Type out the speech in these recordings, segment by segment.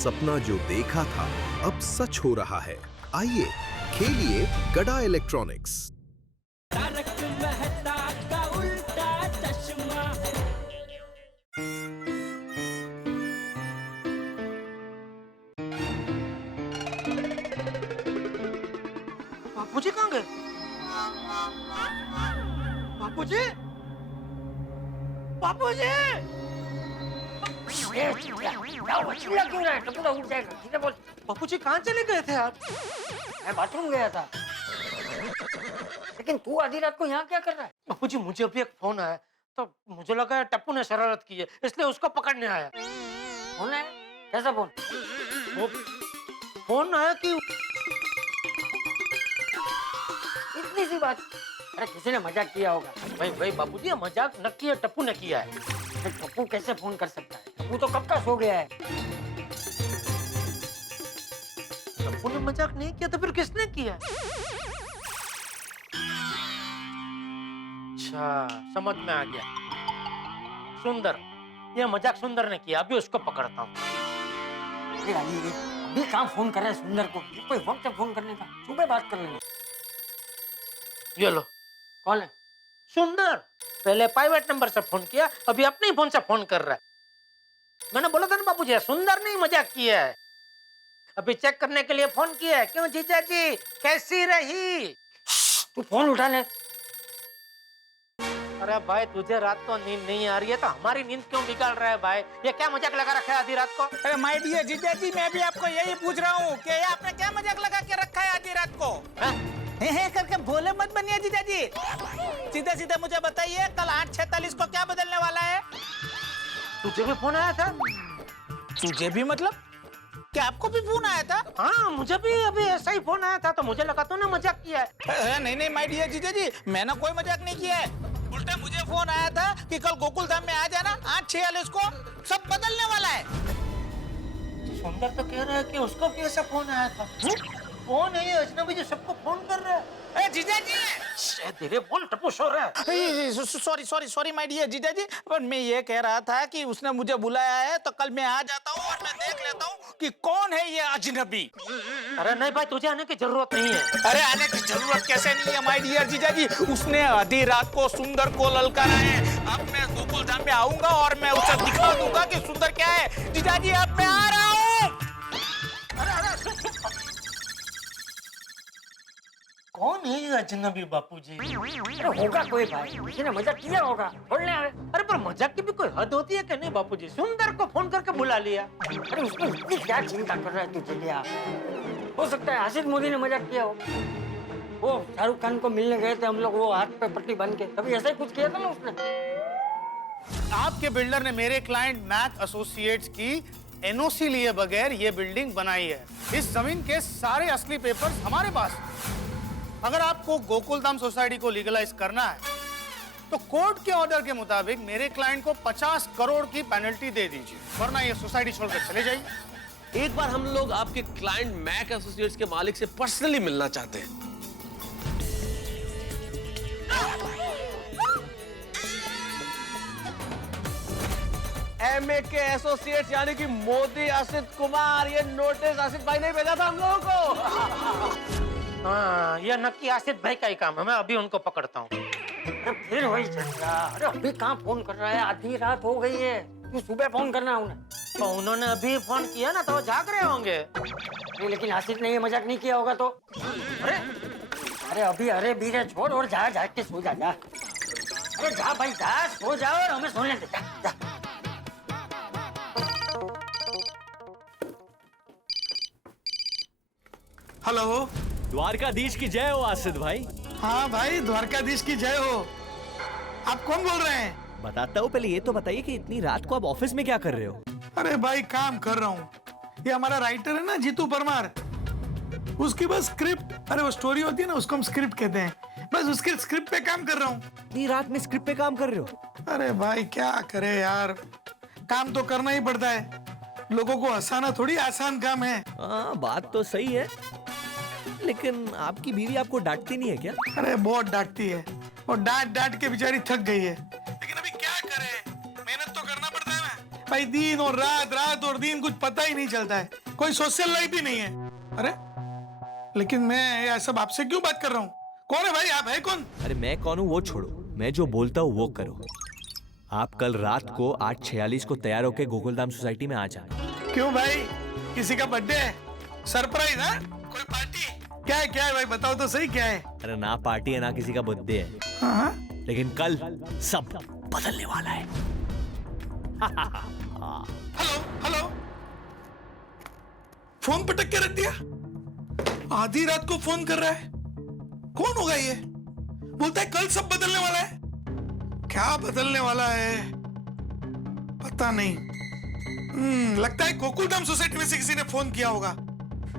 सपना जो देखा था अब सच हो रहा है। आइए खेलिए गड़ा इलेक्ट्रॉनिक्स। तारक मेहता का उल्टा चश्मा। बापूजी कहाँ गए? बापूजी, बापूजी! चिल्ला क्यों रहा है? टपुरा उठ जाएगा। सीधे बोल। बापूजी कहाँ चले गए थे आप? मैं बाथरूम गया था। लेकिन तू आधी रात को यहाँ क्या कर रहा है? बापूजी मुझे अभी एक फोन आया तो मुझे लगा है टप्पू ने शरारत की है, इसलिए उसको पकड़ने आया। फोन है? कैसा फोन? वो फोन आया कि इतनी सी बात। अरे किसी ने मजाक किया होगा। भाई बापूजी ये मजाक न किया, टप्पू ने किया है। टप्पू कैसे फोन कर सकता है? टप्पू तो कब का सो गया है। टप्पू ने मजाक नहीं किया तो फिर किसने किया? अच्छा समझ में आ गया। सुंदर, ये मजाक सुंदर ने किया। अभी उसको पकड़ता हूँ। अभी कहाँ फोन कर रहा है सुंदर को? कोई वक्त है फोन करने का? सुबह बात कर लेंगे। ये लो। कौन है? सुंदर। पहले प्राइवेट नंबर से फोन किया, अभी अपने ही फोन से फोन कर रहा है। मैंने बोला था ना बापूजी, सुंदर ने मजाक किया है। अभी चेक करने के लिए फोन किया है। क्यों जीजा जी, कैसी रही? तू फोन उठा ले। अरे भाई तुझे रात को नींद नहीं आ रही है तो हमारी नींद क्यों बिगाड़ रहा है भाई? ये क्या मजाक लगा रखा है आधी रात को? अरे माय डियर जीजा जी, मैं भी आपको यही पूछ रहा हूँ कि ये आपने क्या मजाक लगा के रखा है आधी रात को? हे करके भोले मत बनिए जीजा जी। सीधे सीधे मुझे बताइए, कल 8:46 को क्या बदलने वाला है? तुझे भी फोन आया था? तुझे भी मतलब? क्या आपको भी फोन आया था? हाँ मुझे भी अभी ऐसा ही फोन आया था तो मुझे लगा तूने मजाक किया है। नहीं माय डियर जीजा जी, मैंने कोई मजाक नहीं किया है। उल्टा मुझे फोन आया था कि कल गोकुल धाम में आ जाना 8:46 को सब बदलने वाला है। सुंदर तो कह रहा है कि उसको भी ऐसा फोन आया था। फोन है ये अजनबी जो सबको फोन कर रहा है। जीजा जी धीरे बोल, टप्पू सो रहा है। सॉरी माय डियर जीजा जी, पर मैं ये कह रहा था कि उसने मुझे बुलाया है तो कल मैं आ जाता हूँ और मैं देख लेता हूँ कि कौन है ये अजनबी। अरे नहीं भाई, तुझे आने की जरूरत नहीं है। अरे आने की जरूरत कैसे नहीं है माय डियर जीजा जी? उसने आधी रात को सुंदर को ललकारा है। अब मैं गोकुल धाम में आऊंगा और मैं उसे दिखा दूंगा कि सुंदर क्या है। जीजा जी अब मैं आ रहा हूँ। कौन है ये अजनबी बापूजी? अरे होगा कोई भाई, किसी ने मजाक किया होगा। बोलने आवे। अरे पर मजाक की भी कोई हद होती है कि नहीं बापूजी? सुंदर को फोन करके बुला लिया। अरे उसमें इतनी क्या चिंता कर रहा है तू? चलिया हो सकता है आशीष मोदी ने मजाक किया हो। वो शाहरुख खान को मिलने गए थे हम लोग, वो हाथ पे पट्टी बांध के, कभी ऐसा ही कुछ किया था ना उसने। आपके बिल्डर ने मेरे क्लाइंट मैक एसोसिएट्स की एनओसी लिए बगैर ये बिल्डिंग बनाई है। इस जमीन के सारे असली पेपर्स हमारे पास। अगर आपको गोकुलधाम सोसाइटी को लीगलाइज करना है तो कोर्ट के ऑर्डर के मुताबिक मेरे क्लाइंट को 50 करोड़ की पेनल्टी दे दीजिए, वरना ये सोसाइटी छोड़कर चले जाइए। एक बार हम लोग आपके क्लाइंट मैक एसोसिएट्स के मालिक से पर्सनली मिलना चाहते हैं। एमए के एसोसिएट्स यानी कि मोदी आसिफ कुमार, ये नोटिस आसिफ भाई ने भेजा था हम लोगों को। हाँ ये नक्की आसिफ भाई का ही काम है। मैं अभी उनको पकड़ता हूँ। अरे फिर वही चलिया। अरे अभी कहाँ फोन कर रहा है? आधी रात हो गई है। तू सुबह फोन करना उन्हें। तो उन्होंने अभी फोन किया ना तो वो जाग रहे होंगे। नहीं, लेकिन आसिफ ने ये मजाक नहीं किया होगा तो। अरे अभी अरे बीरे छोड़ और जा के सो जा। अरे जा भाई जा, सो जा और हमें सोने दे। जा। हेलो। द्वारकाधीश की जय हो आसिफ भाई। हाँ भाई, द्वारकाधीश की जय हो। आप कौन बोल रहे हैं? बताता हूँ, पहले ये तो बताइए कि इतनी रात को आप ऑफिस में क्या कर रहे हो? अरे भाई काम कर रहा हूँ। ये हमारा राइटर है ना जीतू परमार, उसकी बस स्क्रिप्ट, अरे वो स्टोरी होती है ना, उसको हम स्क्रिप्ट कहते हैं। बस उसके स्क्रिप्ट पे काम कर रहा हूँ। इतनी रात में स्क्रिप्ट पे काम कर रहे हो? अरे भाई क्या करे यार, काम तो करना ही पड़ता है। लोगों को हंसाना थोड़ी आसान काम है। हाँ बात तो सही है, लेकिन आपकी बीवी आपको डांटती नहीं है क्या? अरे बहुत डांटती है, और डांट के बेचारी थक गई है। लेकिन अभी क्या करे, मेहनत तो करना पड़ता है ना। भाई दिन और रात, रात और दिन कुछ पता ही नहीं चलता है, कोई सोशल लाइफ ही नहीं है। अरे लेकिन मैं यह सब आपसे क्यों बात कर रहा हूँ? कौन है भाई आप? है कौन? अरे मैं कौन हूँ वो छोड़ो, मैं जो बोलता हूँ वो करो। आप कल रात को 8:46 को तैयार होके गोकुलधाम सोसाइटी में आ जाना। क्यों भाई, किसी का बर्थडे है? सरप्राइज है? कोई पार्टी? क्या है भाई, बताओ तो सही क्या है? अरे ना पार्टी है ना किसी का बर्थडे है, हाँ? लेकिन कल सब बदलने वाला है। हेलो हेलो, फोन पटक के रख दिया। आधी रात को फोन कर रहा है, कौन होगा ये? बोलता है कल सब बदलने वाला है। क्या बदलने वाला है पता नहीं। लगता है गोकुलधाम सोसाइटी में से किसी ने फोन किया होगा।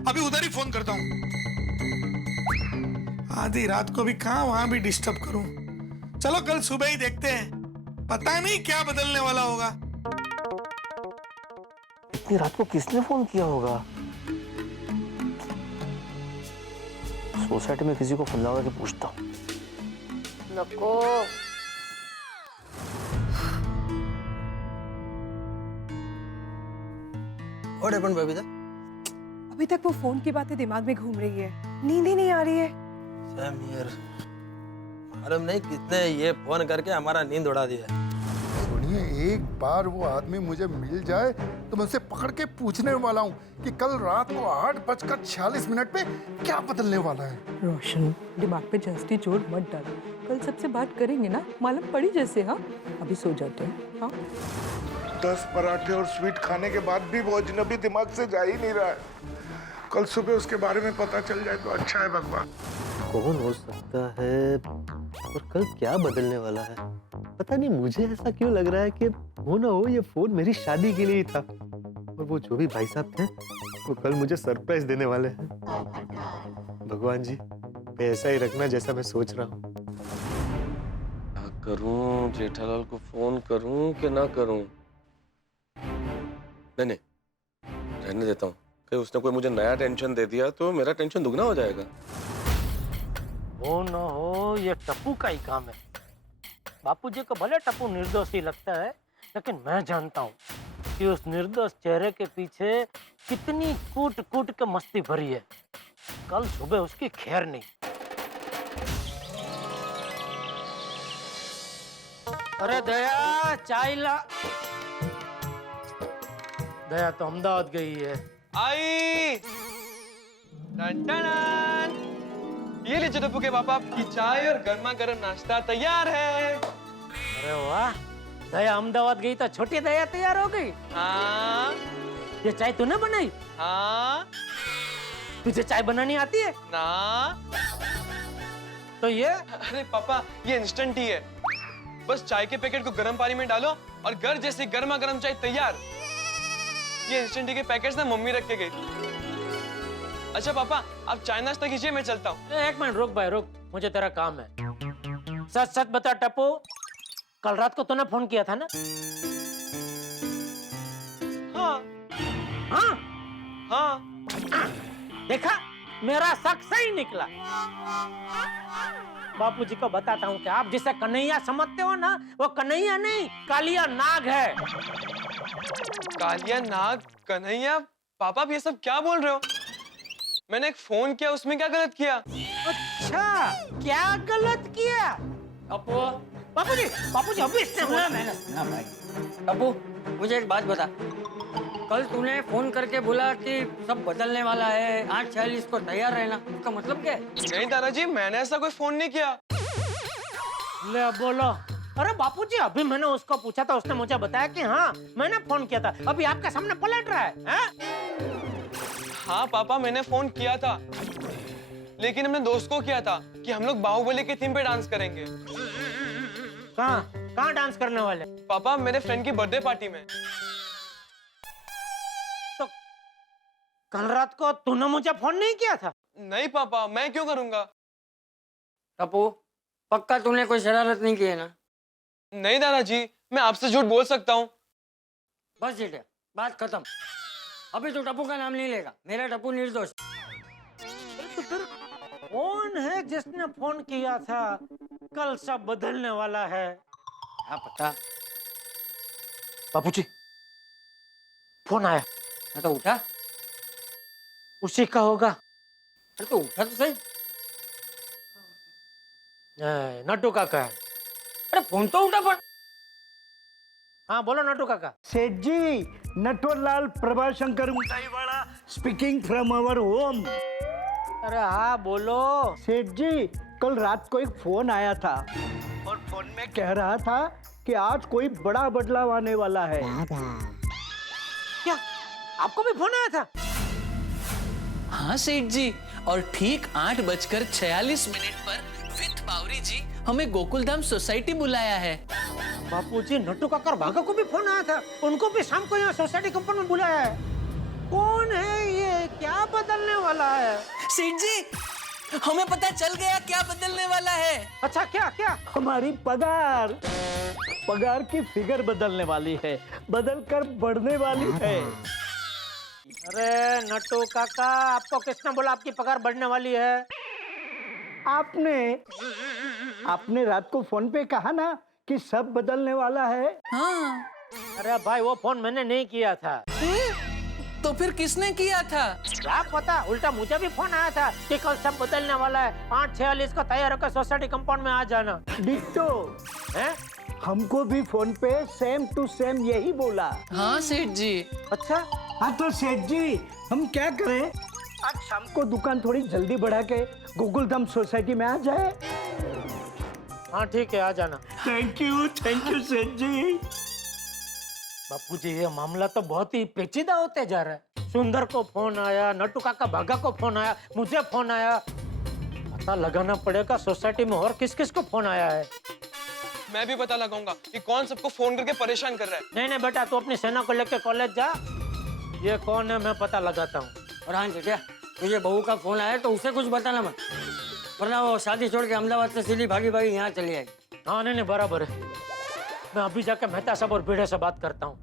अभी उधर ही फोन करता हूं। आधी रात को भी कहां वहां भी डिस्टर्ब करूं। चलो कल सुबह ही देखते हैं, पता नहीं क्या बदलने वाला होगा। इतनी रात को किसने फोन किया होगा? सोसाइटी में किसी को फोन लगा के पूछता हूँ। नको। What happened, Babita? अभी तक वो फोन की बातें दिमाग में घूम रही है, नींद ही नहीं आ रही है। Same here. मालूम नहीं कितने ये फोन करके हमारा नींद उड़ा दिया। सुनिए, एक बार वो आदमी मुझे मिल जाए तो मैं उसे पकड़ के पूछने वाला हूँ कि कल रात को 8:46 पे क्या बदलने वाला है। रोशन, दिमाग पे जस्ती जोर मत डाल। कल सबसे बात करेंगे ना, मालूम पड़ी जैसे। हाँ, अभी सो जाते हैं। हाँ, 10 पराठे और स्वीट खाने के बाद भी वो अजनबी दिमाग से जा ही नहीं रहा है। कल सुबह उसके बारे में पता चल जाए तो अच्छा है भगवान। कौन हो सकता है और कल क्या बदलने वाला है? पता नहीं, मुझे ऐसा क्यों लग रहा है कि हो ना हो ये फोन मेरी शादी के लिए ही था, और वो जो भी भाई साहब थे वो कल मुझे सरप्राइज देने वाले हैं। भगवान जी, ऐसा ही रखना जैसा मैं सोच रहा हूँ। क्या करूं, जेठालाल को फोन करूं कि ना करूं? नहीं, रहने देता हूँ। कहीं उसने कोई मुझे नया टेंशन दे दिया तो मेरा टेंशन दुगना हो जाएगा। हो न हो, ये टप्पू का ही काम है। बापूजी को भले टप्पू निर्दोष ही लगता है, लेकिन मैं जानता हूँ कि उस निर्दोष चेहरे के पीछे कितनी कूट कूट के मस्ती भरी है। कल सुबह उसकी खैर नहीं। अरे दया, चाय ला। दया तो अहमदाबाद गई है। आई टन टन, ये लीजिए टप्पू के पापा, आपकी चाय और गर्मा गर्म नाश्ता तैयार है। अरे वाह, दया अहमदाबाद गई तो छोटी दया तैयार हो गई। हाँ। ये चाय तूने बनाई? हाँ। तुझे चाय बनानी आती है? ना। तो ये? अरे पापा, ये इंस्टेंट टी है। बस चाय के पैकेट को गर्म पानी में डालो और घर जैसी गर्मा गर्म चाय तैयार। ये इंस्टेंट टी के पैकेट्स ना मम्मी रख के गई थी। अच्छा पापा, आप चाय नाश्ता कीजिए, मैं चलता हूँ। एक मिनट रुक भाई, रुक, मुझे तेरा काम है। सच सच बता टप्पू, कल रात को तूने फोन किया था ना? हाँ। हाँ? हाँ। देखा, मेरा शक सही निकला। बापूजी को बताता हूँ कि आप जिसे कन्हैया समझते हो ना, वो कन्हैया नहीं, कालिया नाग है। कालिया नाग, कन्हैया? पापा आप ये सब क्या बोल रहे हो? मैंने एक फोन किया, उसमें क्या गलत किया? अच्छा, क्या गलत किया? बापूजी, बापूजी अभी सुना मैंने, सुना भाई। अबू, मुझे एक बात बता, कल तूने फोन करके बोला कि सब बदलने वाला है, 8:46 को तैयार रहना, उसका मतलब क्या है? नहीं दादाजी, मैंने ऐसा कोई फोन नहीं किया। ले बोलो। अरे बापूजी, अभी मैंने उसको पूछा था, उसने मुझे बताया कि हाँ मैंने फोन किया था। अभी आपके सामने पलट रहा है? हाँ पापा, मैंने फोन किया था, लेकिन अपने दोस्त को किया था कि हम लोग बाहुबली के थीम पे डांस करेंगे। कहाँ डांस करने वाले? पापा, मेरे फ्रेंड की बर्थडे पार्टी में। तो कल रात को तूने मुझे फोन नहीं किया था? नहीं पापा, मैं क्यों करूंगा? टप्पू, पक्का तूने कोई शरारत नहीं की है ना? नहीं दादाजी, मैं आपसे झूठ बोल सकता हूँ। बस जेठा, बात खत्म। अभी तो टप्पू का नाम नहीं लेगा, मेरा टप्पू निर्दोष। तो फिर कौन है जिसने फोन किया था कल सब बदलने वाला है? क्या पता। बापूजी, फोन आया। हाँ तो उठा। उसी का होगा। अरे तो उठा तो सही। नट्टू काका है। अरे फोन तो उठा पर। हाँ बोलो Nattu Kaka. Seth ji, Natwarlal Prabhashankar Unchaiwala speaking from our home. अरे हाँ बोलो। सेठ जी, कल रात को एक फोन आया था और फोन में कह रहा था कि आज कोई बड़ा बदलाव आने वाला है। क्या आपको भी फोन आया था? हाँ सेठ जी, और ठीक 8:46 पर विथ पावरी जी हमें गोकुलधाम सोसाइटी बुलाया है। बापूजी, नट्टू काका भागा को भी फोन आया था, उनको भी शाम को यहाँ सोसाइटी कंपाउंड में बुलाया है। कौन है ये? क्या बदलने वाला है? सेठ जी, हमें पता चल गया क्या बदलने वाला है। अच्छा क्या क्या? हमारी पगार की फिगर बदलने वाली है, बदल कर बढ़ने वाली है। अरे नट्टू काका, आपको किसने बोला आपकी पगार बढ़ने वाली है? आपने रात को फोन पे कहा ना कि सब बदलने वाला है। हाँ। अरे भाई वो फोन मैंने नहीं किया था। तो फिर किसने किया था? क्या पता, उल्टा मुझे भी फोन आया था कि कल सब बदलने वाला है, 8:46 को तैयार होकर सोसाइटी कंपाउंड में आ जाना। डिट्टो है? हमको भी फोन पे सेम टू सेम यही बोला। हाँ सेठ जी। अच्छा हाँ तो सेठ जी, हम क्या करें? आज शाम को दुकान थोड़ी जल्दी बढ़ा के गोकुलधाम सोसाइटी में आ जाए। हाँ ठीक है, आ जाना। थैंक यू सेठ जी। बापूजी, ये मामला तो बहुत ही पेचीदा होते जा रहा है। सुंदर को फोन आया, नट्टू काका भागा को फोन आया, मुझे फोन आया। पता लगाना पड़ेगा सोसाइटी में और किस किस को फोन आया है। मैं भी पता लगाऊंगा कि कौन सबको फोन करके परेशान कर रहा है। नहीं नहीं बेटा, तू अपनी सेना को लेकर कॉलेज जा। ये कौन है मैं पता लगाता हूँ। और हाँ जेठिया, तुझे बहू का फोन आया तो उसे कुछ बताना मत, वरना वो शादी छोड़ के अहमदाबाद से सीधी भागी भागी यहाँ चली आएगी। हाँ नहीं बराबर है। मैं अभी जाकर मेहता साहब और भिड़े से बात करता हूँ।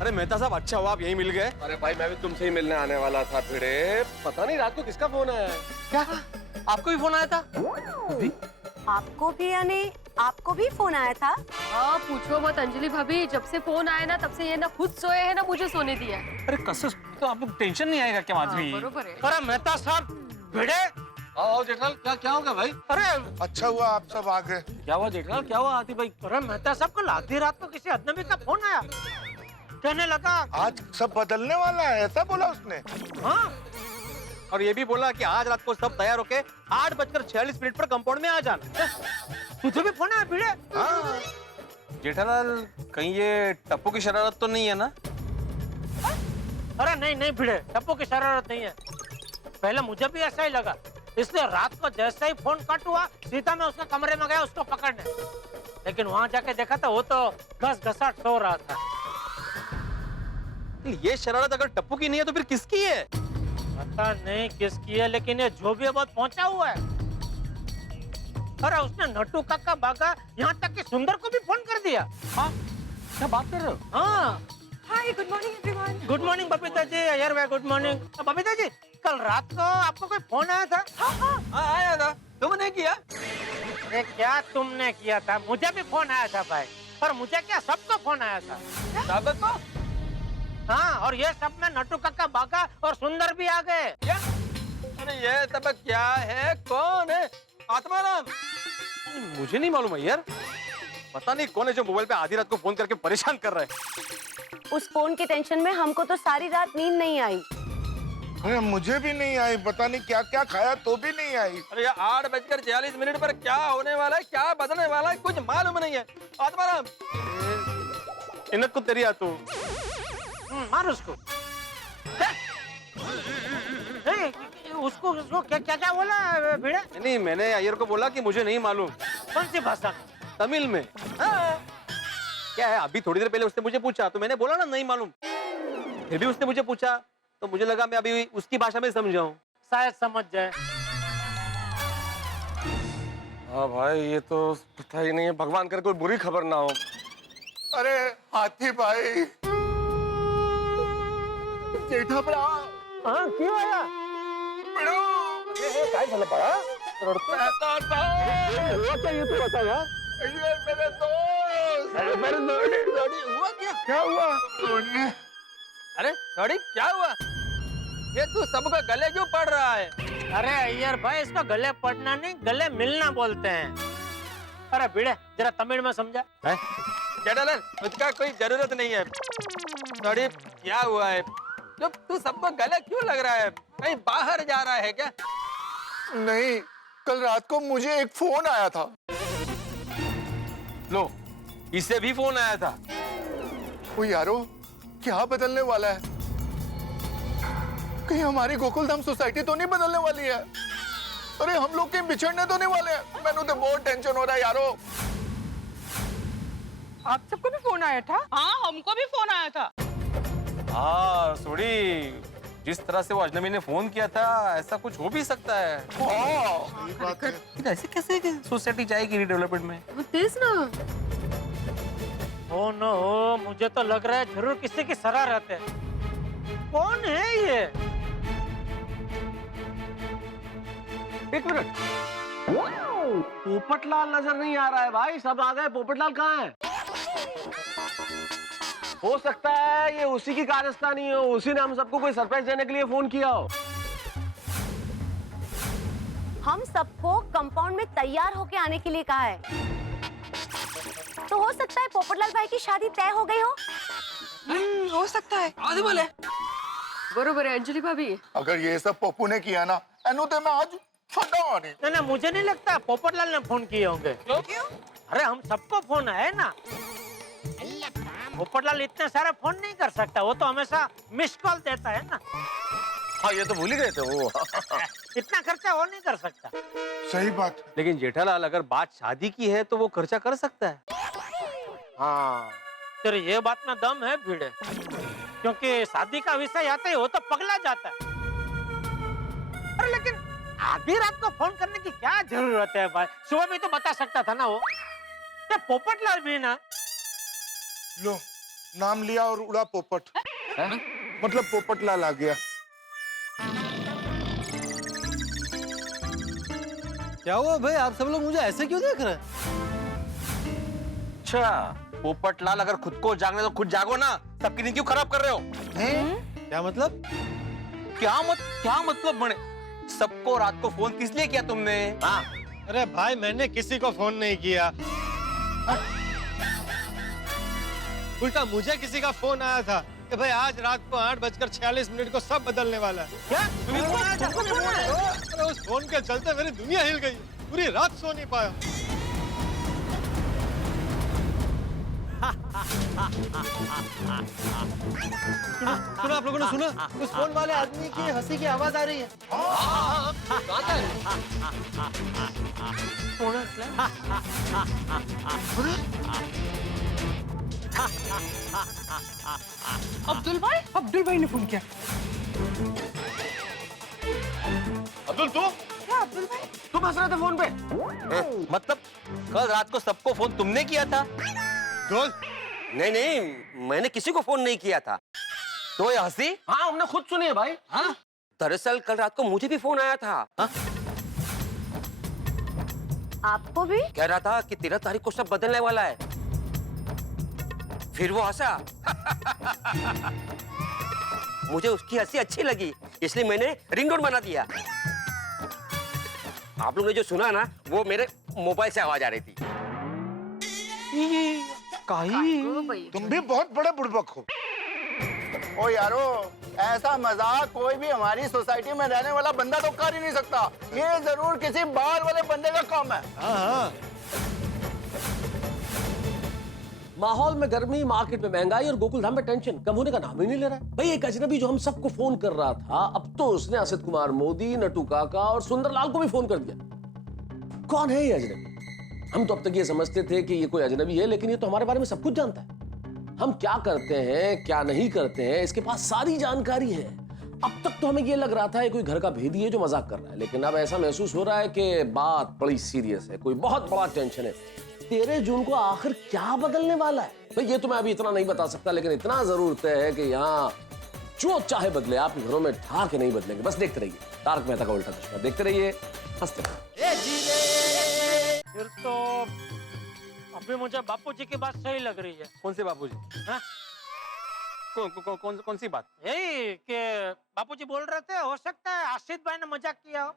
अरे मेहता साहब, अच्छा हुआ आप यहीं मिल गए। अरे भाई, मैं भी तुमसे ही मिलने आने वाला था। भिड़े, पता नहीं रात को किसका फोन आया है। क्या आपको भी फोन आया था? आपको भी? यानी आपको भी फोन आया था? हाँ पूछो मत अंजलि भाभी, जब से फोन आया ना तब से ये ना खुद सोए है ना मुझे सोने दिया। अरे कसस, तो आपको टेंशन नहीं आएगा क्या माधवी? बरोबर है। अरे मेहता साहब, भिड़े। आओ जेठालाल, क्या होगा भाई? अरे अच्छा हुआ आप सब आ गए। क्या हुआ जेठालाल, क्या हुआ आती भाई? अरे मेहता साहब, कल आधी रात को किसी अजनबी का फोन आया, कहने लगा आज सब बदलने वाला है, ऐसा बोला उसने। हाँ, और ये भी बोला कि आज रात को सब तैयार होके 8:46 पर कंपाउंड में आ जाना। तुझे भी फोन आया भिड़े? हाँ। जेठालाल, कहीं ये टप्पू की शरारत तो नहीं है ना? अरे नहीं भिड़े, टप्पू की शरारत नहीं है। पहले मुझे भी ऐसा ही लगा, इसलिए रात को जैसे ही फोन कट हुआ सीधा मैं उसके कमरे में गया उसको पकड़ने। लेकिन वहां जाके देखा तो वो तो घस-घसाट सो रहा था। ये शरारत अगर टप्पू की नहीं है तो फिर किसकी है? पता नहीं किसकी है, लेकिन ये जो भी है बहुत पहुंचा हुआ है। अरे उसने नट्टू काका भागा, यहाँ तक कि सुंदर को भी फोन कर दिया। हाँ, क्या बात कर रहे हो? हाँ। Hi, good morning everyone. Good morning Babita ji. यार वे गुड मॉर्निंग। बबीता जी, कल रात को आपको कोई फोन आया था? हाँ आया था। तुमने किया? अरे क्या तुमने किया था? मुझे भी फोन आया था भाई। और मुझे क्या, सबको फोन आया था। सबको? हाँ, और ये सब में नट्टू काका भागा और सुंदर भी आ गए। अरे ये सब क्या है? कौन है? आत्माराम? मुझे नहीं मालूम है यार। पता नहीं कौन है जो मोबाइल पे आधी रात को फोन करके परेशान कर रहा है। उस फोन की टेंशन में हमको तो सारी रात नींद नहीं आई। अरे मुझे भी नहीं आई, पता नहीं क्या क्या खाया तो भी नहीं आई। अरे 8:46 पर क्या होने वाला है, क्या बदलने वाला है, कुछ मालूम नहीं है। आत्माराम, इनक को तेरी आतू मार उसको। उसको क्या बोला भिड़े? नहीं, मैंने अय्यर को बोला कि मुझे नहीं मालूम। कौन सी भाषा? तमिल में। क्या है, अभी थोड़ी देर पहले उसने मुझे पूछा तो मैंने बोला ना नहीं मालूम। फिर भी उसने मुझे पूछा तो मुझे लगा मैं अभी उसकी भाषा में समझाऊं। शायद समझ जाए। हाँ भाई, ये तो पता ही नहीं है, भगवान करे कोई बुरी खबर ना हो। अरे हाथी भाई, जेठा बड़ा। हाँ क्यों आया? काय झालं बड़ा? हुआ क्या ये तो बता यार। मेरे दोस्त। हुआ क्या? क्या हुआ? अरे सॉरी, क्या हुआ? ये तू सबका गले क्यों पड़ रहा है? अरे अय्यर भाई, इसको गले पड़ना नहीं, गले मिलना बोलते हैं। अरे भिड़े, जरा तमिल में समझा। जेठालाल, उसका कोई जरूरत नहीं है। सॉरी, क्या हुआ है? जब तू सबको गले क्यों लग रहा है? कहीं बाहर जा रहा है क्या? नहीं, कल रात को मुझे एक फोन आया था। लो, इससे भी फोन आया था। ओ यारो, क्या बदलने वाला है? कहीं हमारी गोकुलधाम सोसाइटी तो नहीं बदलने वाली है? अरे हम लोग कहीं बिछड़ने तो नहीं वाले हैं? मैंने तो बहुत टेंशन हो रहा है यारो। आप सबको भी फोन आया था? हाँ, हमको भी फोन आया था। हाँ सोड़ी, जिस तरह से वो अजनबी ने फोन किया था, ऐसा कुछ हो भी सकता है। ऐसे कैसे सोसाइटी जाएगी रीडेवलपमेंट में? तेज ना। ओ नो, मुझे तो लग रहा है जरूर किसी की शरारत है। कौन है ये? एक मिनट, पोपटलाल नजर नहीं आ रहा है भाई। सब आ गए, पोपटलाल कहाँ है? हो सकता है ये उसी की कारस्तानी हो, उसी ने हम सबको कोई सरप्राइज देने के लिए फोन किया हो। हम सबको कंपाउंड में तैयार होके आने के लिए कहा है, तो हो सकता है पोपटलाल भाई की शादी तय हो गई हो। हो सकता है। आदि बोले बरोबर है अंजलि भाभी। अगर ये सब पप्पू ने किया ना, एनो तो मैं आज छटा नहीं। ना, मुझे नहीं लगता पोपटलाल ने फोन किए होंगे। क्यों? अरे हम सबको फोन है ना। पोपटलाल इतने सारे फोन नहीं कर सकता, वो तो हमेशा मिस कॉल देता है ना। हाँ, ये तो भूल ही गए थे वो। इतना खर्चा वो नहीं कर सकता। सही बात। लेकिन जेठालाल, अगर बात शादी की है तो वो खर्चा कर सकता है। हाँ, तेरे ये बात में दम है भिड़े, क्योंकि शादी का विषय आते ही वो तो पगला जाता है। अरे लेकिन आधी रात को फोन करने की क्या जरूरत है भाई? सुबह भी तो बता सकता था ना वो। ये पोपटलाल भी ना। लो, नाम लिया और उड़ा पोपट। मतलब पोपटलाल आ गया। क्या हुआ भाई, आप सब लोग मुझे ऐसे क्यों देख रहे हैं? अच्छा, पोपटलाल, अगर खुद को जागने तो खुद जागो ना। सबकी नींद क्यों खराब कर रहे हो? क्या मतलब? क्या मतलब बने? सबको रात को फोन किस लिए किया तुमने? हाँ, अरे भाई, मैंने किसी को फोन नहीं किया। उल्टा मुझे किसी का फोन आया था कि भाई आज रात को 8:46 को सब बदलने वाला है। क्या? अरे उस फोन के चलते मेरी दुनिया हिल गई, पूरी रात सो नहीं पाया। सुना आप लोगों ने सुना? उस फोन वाले आदमी की हंसी की आवाज आ रही है। अब्दुल भाई ने फोन किया। अब्दुल, तू? क्या अब्दुल भाई? तुम हंस रहे थे फोन पे? मतलब कल रात को सबको फोन तुमने किया था? नहीं नहीं, मैंने किसी को फोन नहीं किया था। तो ये हंसी? हाँ, हमने खुद सुनी है भाई। हाँ? दरअसल कल रात को मुझे भी फोन आया था। हाँ? आपको भी? कह रहा था कि 13 तारीख को सब बदलने वाला है। फिर वो हंसा। मुझे उसकी हंसी अच्छी लगी, इसलिए मैंने रिंगटोन बना दिया। आप लोग ने जो सुना ना, वो मेरे मोबाइल से आवाज आ रही थी। तुम भी बहुत बड़े बुड़बक हो। ओ यारो, ऐसा मजाक कोई भी हमारी सोसाइटी में रहने वाला बंदा तो कर ही नहीं सकता। ये जरूर किसी बाहर वाले बंदे का काम है। हाँ। माहौल में गर्मी, मार्केट में महंगाई और गोकुलधाम में टेंशन कम होने का नाम ही नहीं ले रहा है। भाई, एक अजनबी जो हम सबको फोन कर रहा था, अब तो उसने असित कुमार मोदी, नटू काका और सुंदरलाल को भी फोन कर दिया। कौन है ये अजनबी? हम तो अब तक ये समझते थे कि ये कोई अजनबी है, लेकिन ये तो हमारे बारे में सब कुछ जानता है। हम क्या करते हैं, क्या नहीं करते हैं, इसके पास सारी जानकारी है। अब तक तो हमें ये लग रहा था ये कोई घर का भेदी है जो मजाक कर रहा है, लेकिन अब ऐसा महसूस हो रहा है कि बात बड़ी सीरियस है, कोई बहुत बड़ा टेंशन है। 13 जून को आखिर क्या बदलने वाला है? भाई, ये तो मैं अभी इतना नहीं बता सकता, लेकिन इतना जरूर तय है कि यहाँ जो चाहे बदले, आपके घरों में ठा के नहीं बदलेंगे। बस देखते रहिए तारक मेहता का उल्टा चश्मा, देखते रहिए, हंसते रहिए। फिर तो अभी मुझे बापूजी की बात सही लग रही है। कौन से बापूजी? हाँ? कौन सी बात? यही कि बापूजी बोल रहे थे हो सकता है आशित भाई ने मजाक किया हो,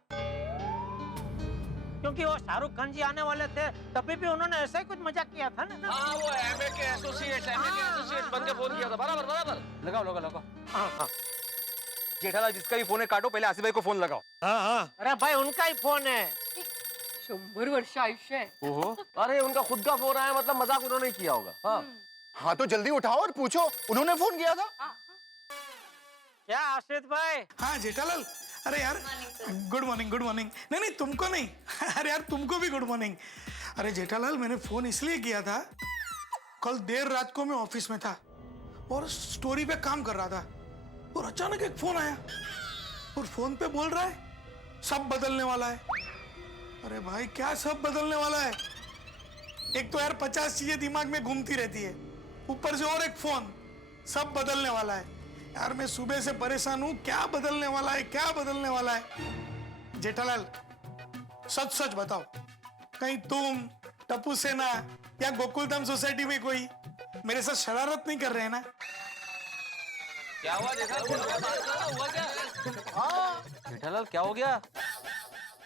क्योंकि वो शाहरुख खान जी आने वाले थे तभी भी उन्होंने ऐसा ही कुछ मजाक किया था ना। हाँ, वो एमए के एसोसिएट्स बनकर फोन किया था। बराबर लगाओ। हाँ। जेठालाल जिसका भी फोन है काटो, पहले आसिफ भाई को फोन लगाओ। हाँ। अरे भाई उनका ही फोन है। 100 वर्ष आयुष्य है। ओहो, अरे उनका खुद का फोन आया, मतलब मजाक उन्होंने किया होगा। हाँ तो जल्दी उठाओ और पूछो उन्होंने फोन किया था। क्या आशित भाई? हाँ जेठालाल, अरे यार गुड मॉर्निंग। नहीं तुमको नहीं, अरे यार तुमको भी गुड मॉर्निंग। अरे जेठालाल, मैंने फोन इसलिए किया था, कल देर रात को मैं ऑफिस में था और स्टोरी पे काम कर रहा था और अचानक एक फोन आया और फोन पे बोल रहा है सब बदलने वाला है। अरे भाई क्या सब बदलने वाला है? एक तो यार 50 चीजें दिमाग में घूमती रहती है, ऊपर से और एक फोन, सब बदलने वाला है। यार मैं सुबह से परेशान हूं, क्या बदलने वाला है? जेठालाल सच बताओ, कहीं तुम, टप्पू सेना या गोकुलधाम सोसाइटी में कोई मेरे साथ शरारत नहीं कर रहे हैं ना? क्या हुआ जेठालाल? जेठालाल क्या हो गया?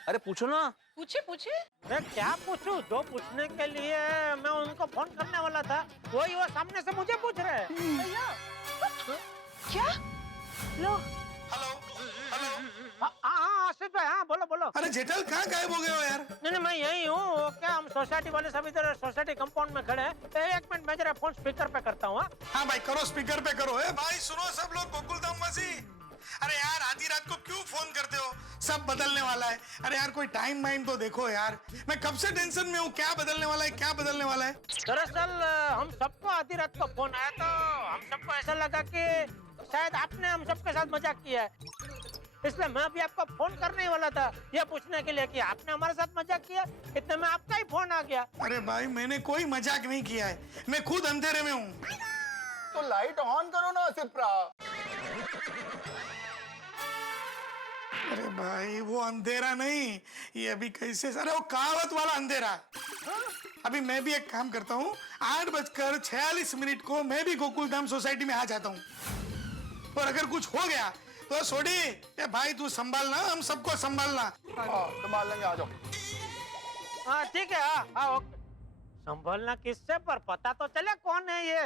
अरे पूछो ना। पूछे। अरे क्या पूछूं? जो पूछने के लिए मैं उनको फोन करने वाला था वही वो सामने से मुझे पूछ रहे हैं। भैया क्या? लो। हाँ आशिफ भाई, हाँ बोलो। अरे जेठालाल कहाँ गायब हो गए हो यार? नहीं मैं यही हूँ। क्या हम सोसाइटी वाले सब इधर सोसाइटी कंपाउंड में खड़े हैं। एक मिनट मैं जरा फोन स्पीकर पे करता हूँ। हाँ भाई करो, स्पीकर पे करो। भाई सुनो सब लोग, गोकुलधाम वासी, अरे यार आधी रात को क्यों फोन करते हो? सब बदलने वाला है। अरे यार कोई टाइम तो देखो यार, मैं कब से टेंशन में हूँ, क्या बदलने वाला है? दरअसल हम सबको आधी रात को फोन आया तो हम सबको ऐसा लगा कि शायद आपने हम सबके साथ मजाक किया है, इसलिए मैं भी आपको फोन करने वाला था ये पूछने के लिए कि आपने हमारे साथ मजाक किया। इतने में आपका ही फोन आ गया। अरे भाई मैंने कोई मजाक नहीं किया है, मैं खुद अंधेरे में हूँ। तो लाइट ऑन करो ना सिप्रा। अरे भाई वो अंधेरा नहीं, ये अभी कैसे, अरे वो कहावत वाला अंधेरा। अभी मैं भी एक काम करता हूँ, 8:46 को मैं भी गोकुलधाम सोसाइटी में आ जाता हूँ, और अगर कुछ हो गया तो सोडी, ये भाई तू संभालना, हम सबको संभालना। संभाल लेंगे, आ जाओ। हाँ ठीक है। हाँ संभालना किससे, पर पता तो चले कौन है ये।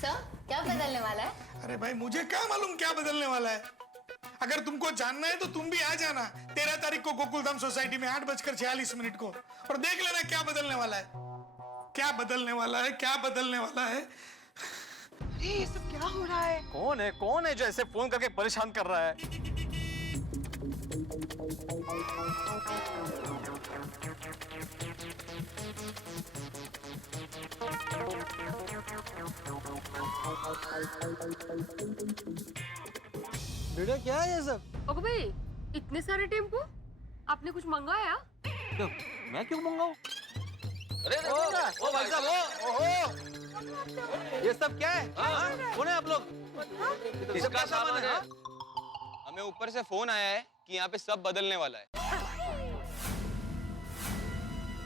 सर क्या बदलने वाला है? अरे भाई मुझे क्या मालूम क्या बदलने वाला है? अगर तुमको जानना है तो तुम भी आ जाना 13 तारीख को गोकुलधाम सोसाइटी में 8:46 को, और देख लेना क्या बदलने वाला है। अरे ये सब क्या हो रहा है? कौन है जो ऐसे फोन करके परेशान कर रहा है? बेटा क्या है ये सब? ओके भाई, इतने सारे टेम्पो, आपने कुछ मंगाया? क्यों? मैं क्यों मंगाऊं? अरे ओ भाई साहब, ये सब क्या है? कौन है आप लोग? ये सब क्या सामान है? हमें ऊपर से फोन आया है कि यहाँ पे सब बदलने वाला है,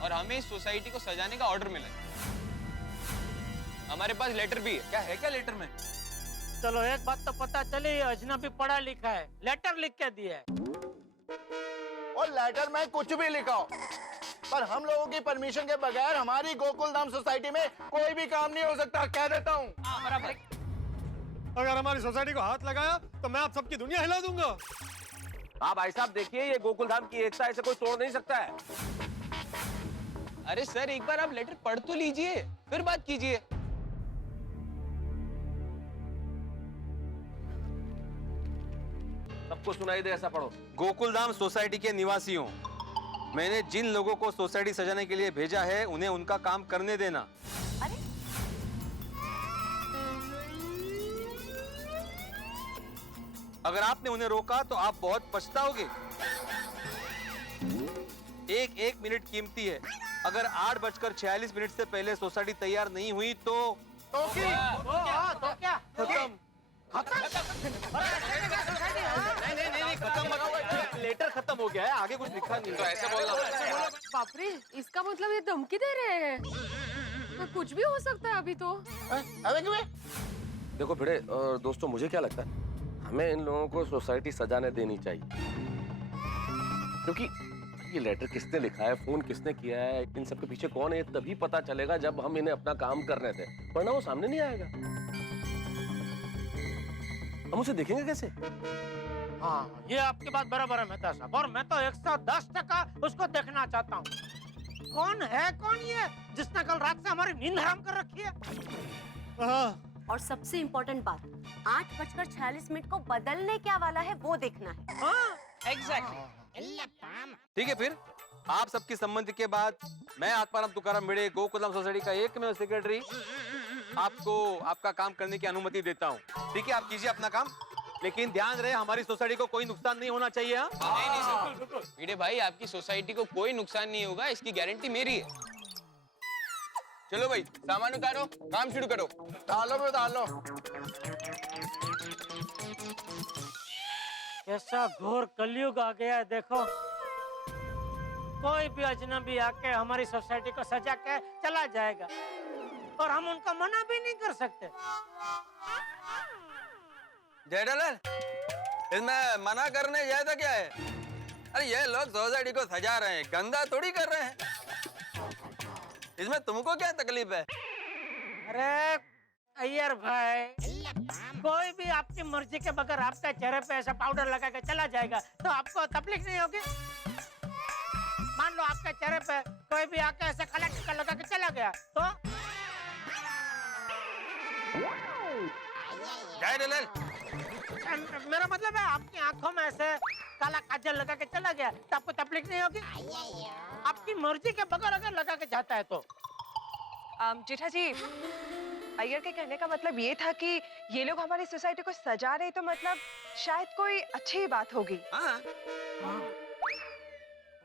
और हमें इस सोसाइटी को सजाने का ऑर्डर मिला है। हमारे पास लेटर भी है। क्या है क्या लेटर में? चलो एक बात तो पता चली, अजनबी पढ़ा लिखा है, लेटर लिख के दिया है। और लेटर में कुछ भी लिखाओ, पर हम लोगों की परमिशन के बगैर हमारी गोकुलधाम सोसाइटी में कोई भी काम नहीं हो सकता, कह देता हूँ। अगर हमारी सोसाइटी को हाथ लगाया तो मैं आप सबकी दुनिया हिला दूंगा। हाँ भाई साहब देखिए, ये गोकुलधाम की एकता ऐसे कोई तोड़ नहीं सकता है। अरे सर एक बार आप लेटर पढ़ तो लीजिए, फिर बात कीजिए। सबको सुनाई दे, ऐसा पढ़ो। गोकुलधाम सोसाइटी के निवासियों, मैंने जिन लोगों को सोसाइटी सजाने के लिए भेजा है उन्हें उनका काम करने देना। अगर आपने उन्हें रोका तो आप बहुत पछताओगे। एक मिनट कीमती है। अगर 8:46 से पहले सोसाइटी तैयार नहीं हुई तो क्या? नहीं खत्म, लेटर खत्म हो गया है, आगे कुछ लिखा नहीं। तो ऐसे बोल रहा है। बाप रे, इसका मतलब ये धमकी दे रहे हैं। तो कुछ भी हो सकता है अभी तो। अबे क्यों? देखो भिड़े और दोस्तों, मुझे क्या लगता है, हमें इन लोगों को सोसाइटी सजाने देनी चाहिए, क्योंकि ये लेटर किसने लिखा है, फोन किसने किया है, इन सब के पीछे कौन है, तभी पता चलेगा जब हम इन्हें अपना काम करने दें, वरना वो सामने नहीं आएगा। हम उसे देखेंगे कैसे? हाँ, ये आपकी बात बराबर है मेहता साहब, और मैं तो 110% उसको देखना चाहता हूँ। कौन है कौन ये जिसने कल रात से हमारी नींद हराम कर रखी है? और सबसे इम्पोर्टेंट बात, 8:46 को बदलने क्या वाला है वो देखना है। एग्जैक्टली। ठीक है, फिर आप सबकी सम्मति के बाद मैं आत्माराम तुकाराम भिड़े गोकुलधाम सोसाइटी का एकमेव सेक्रेटरी आपको आपका काम करने की अनुमति देता हूँ। ठीक है, आप कीजिए अपना काम, लेकिन ध्यान रहे हमारी सोसाइटी को कोई नुकसान नहीं होना चाहिए। नहीं सर, भिड़े भाई आपकी सोसाइटी को कोई नुकसान नहीं होगा, इसकी गारंटी मेरी है। चलो भाई, सामान उतारो, काम शुरू करो। डालो भी डालो। कैसा घोर कलयुग आ गया है देखो। कोई भी अजनबी आके हमारी सोसाइटी को सजा के चला जाएगा और हम उनको मना भी नहीं कर सकते। जेठालाल, इसमें मना करने जैसा क्या है? अरे ये लोग सोसाइटी को सजा रहे हैं, गंदा थोड़ी कर रहे हैं। इसमें तुमको क्या तकलीफ है? अरे अय्यर भाई, कोई भी आपकी मर्जी के बगैर आपके चेहरे पे ऐसा पाउडर लगा के चला जाएगा तो आपको तकलीफ नहीं होगी? मान लो आपके चेहरे पे कोई भी आके ऐसा काला टीका लगा के चला गया तो? जेठालाल, मेरा मतलब है आपकी आंखों में ऐसे काला काजल लगा के चला गया तो आपको तकलीफ नहीं होगी? आपकी मर्जी के बगैर अगर लगा के जाता है तो? जेठा जी, अय्यर के कहने का मतलब ये था कि ये लोग हमारी सोसाइटी को सजा रहे तो मतलब शायद कोई अच्छी बात होगी।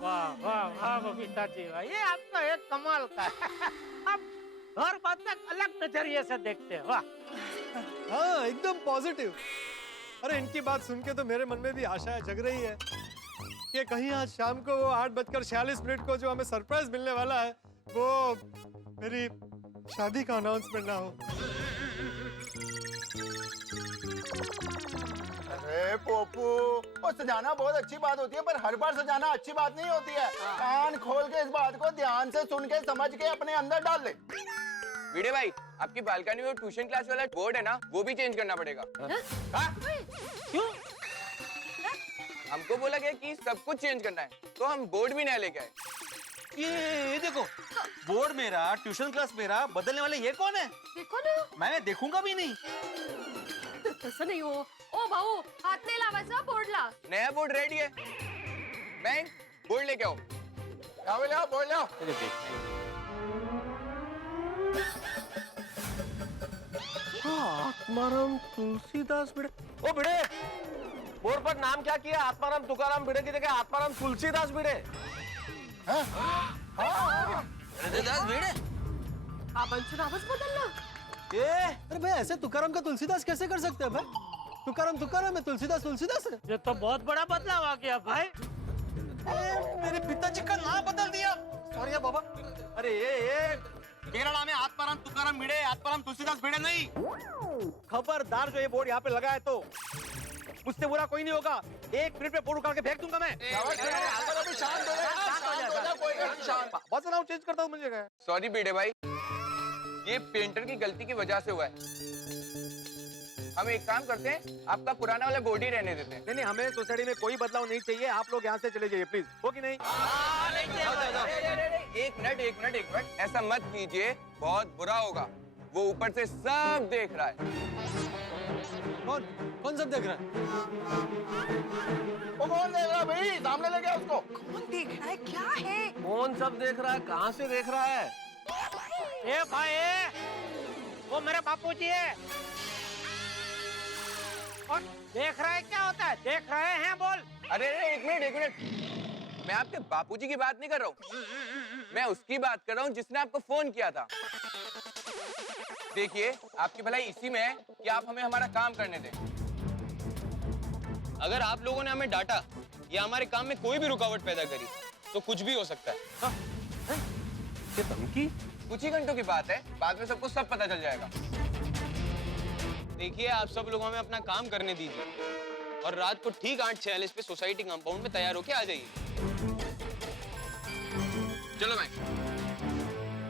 वाह वाह वाह बबीता जी, वाह, ये आपका एक कमाल का है। आप हर बात तक अलग नजरिए से देखते हैं। वाह। हाँ, एकदम पॉजिटिव। अरे इनकी बात सुन के तो मेरे मन में भी आशा जग रही है कि कहीं आज शाम को वो 8:46 को जो हमें सरप्राइज मिलने वाला है वो मेरी शादी का अनाउंसमेंट ना हो। अरे पोपू, वो सजाना बहुत अच्छी बात होती है, पर हर बार सजाना अच्छी बात नहीं होती है। कान खोल के इस बात को ध्यान से सुन के समझ के अपने अंदर डाल ले। भिड़े भाई, आपकी बालकनी में ट्यूशन क्लास वाला बोर्ड है ना, वो भी चेंज करना पड़ेगा। क्यों? हमको बोला गया कि सब कुछ चेंज करना है, तो हम बोर्ड भी नया लेके आए। ये देखो, बोर्ड मेरा, ट्यूशन क्लास मेरा, बदलने वाले ये कौन है? देखो ना, मैं देखूंगा भी नहीं। तसं नाही हो। ओ भाऊ, हात नाही लावायचा, बोर्ड ला। नया बोर्ड रेडी है। बैंक, बोर्ड लेके आओ। आओ, बोर्ड लाओ। आत्माराम तुलसीदास भिड़े। ओ भिड़े, बोर्ड पर नाम क्या किया? आत्माराम तुकाराम भिड़े की जगह आत्माराम तुलसीदास भिड़े। तुलसीदास भिड़े? आबांचं नावच बदललं। अरे भाई, ऐसे तुकाराम का तुलसीदास कैसे कर सकते हैं भाई? तुकाराम है, तुलसीदास है। ये तो बहुत बड़ा बदलाव आ गया भाई। मेरे पिताजी का नाम बदल दिया। सॉरी बाबा। अरे ये मेरा नाम है आत्माराम तुकाराम भिड़े, आत्माराम तुलसीदास भिड़े नहीं। खबरदार, जो ये बोर्ड यहाँ पे लगा है तो मुझसे बुरा कोई नहीं होगा। 1 मिनट में बोर्ड उखाड़ के फेंक दूंगा मैं। बस नाम चेंज करता हूँ, मुझे क्या? सॉरी भिड़े भाई, ये पेंटर की गलती की वजह से हुआ है। हम एक काम करते हैं, आपका पुराना वाला बोर्ड ही रहने देते हैं। नहीं, हमें सोसाइटी में कोई बदलाव नहीं चाहिए। आप लोग यहाँ से चले जाइए प्लीज, हो कि नहीं? एक मिनट, ऐसा मत कीजिए, बहुत बुरा होगा। वो ऊपर से सब देख रहा है। कौन सब देख रहा है? वो कौन देख रहा है भाई? सामने ले गया उसको। कौन देख रहा है? क्या है? कौन सब देख रहा है? कहाँ से देख रहा है? ए भाई, वो मेरे बापूजी है। और देख रहा है क्या होता है? देख रहे हैं बोल। अरे एक मिनट, मैं आपके बापूजी की बात नहीं कर रहा हूँ, मैं उसकी बात कर रहा हूँ जिसने आपको फोन किया था। देखिए, आपकी भलाई इसी में है कि आप हमें हमारा काम करने दें। अगर आप लोगों ने हमें डांटा या हमारे काम में कोई भी रुकावट पैदा करी तो कुछ भी हो सकता है। ये धमकी? कुछ ही घंटों की बात है, बाद में सबको सब पता चल जाएगा। देखिए आप सब लोग हमें अपना काम करने दीजिए और रात को ठीक 8:46 पे सोसाइटी कंपाउंड में तैयार होके आ जाइए। चलो मैं।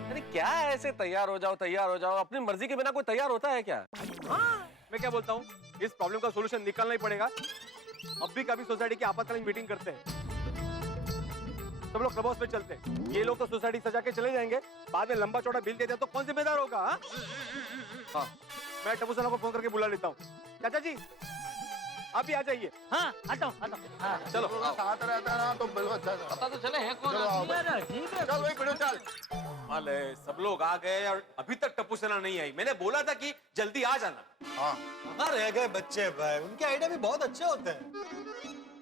अरे क्या है ऐसे तैयार हो जाओ, अपनी मर्जी के बिना कोई तैयार होता है क्या? हाँ, मैं क्या बोलता हूँ, इस प्रॉब्लम का सोल्यूशन निकालना ही पड़ेगा। अब भी कभी सोसाइटी की आपातकालीन मीटिंग करते हैं, सब लोग क्लब हाउस में चलते हैं। ये लोग तो सोसाइटी सजा के चले जाएंगे, बाद में लंबा चौड़ा बिल दे दिया तो कौन जिम्मेदार होगा? हाँ, मैं टप्पू साला को फोन करके बुला लेता हूँ। चाचा जी आप भी आ जाइए। हाँ आता हूँ। हाँ, चलो साथ रहता ना तो बिल्कुल अच्छा था। पता तो चले है कौन? चल भाई बिड़ो चल। अरे सब लोग आ गए और अभी तक टप्पू सेना नहीं आई। मैंने बोला था कि जल्दी आ जाना। हाँ कहाँ रह गए बच्चे भाई, उनके आइडिया भी बहुत अच्छे होते हैं।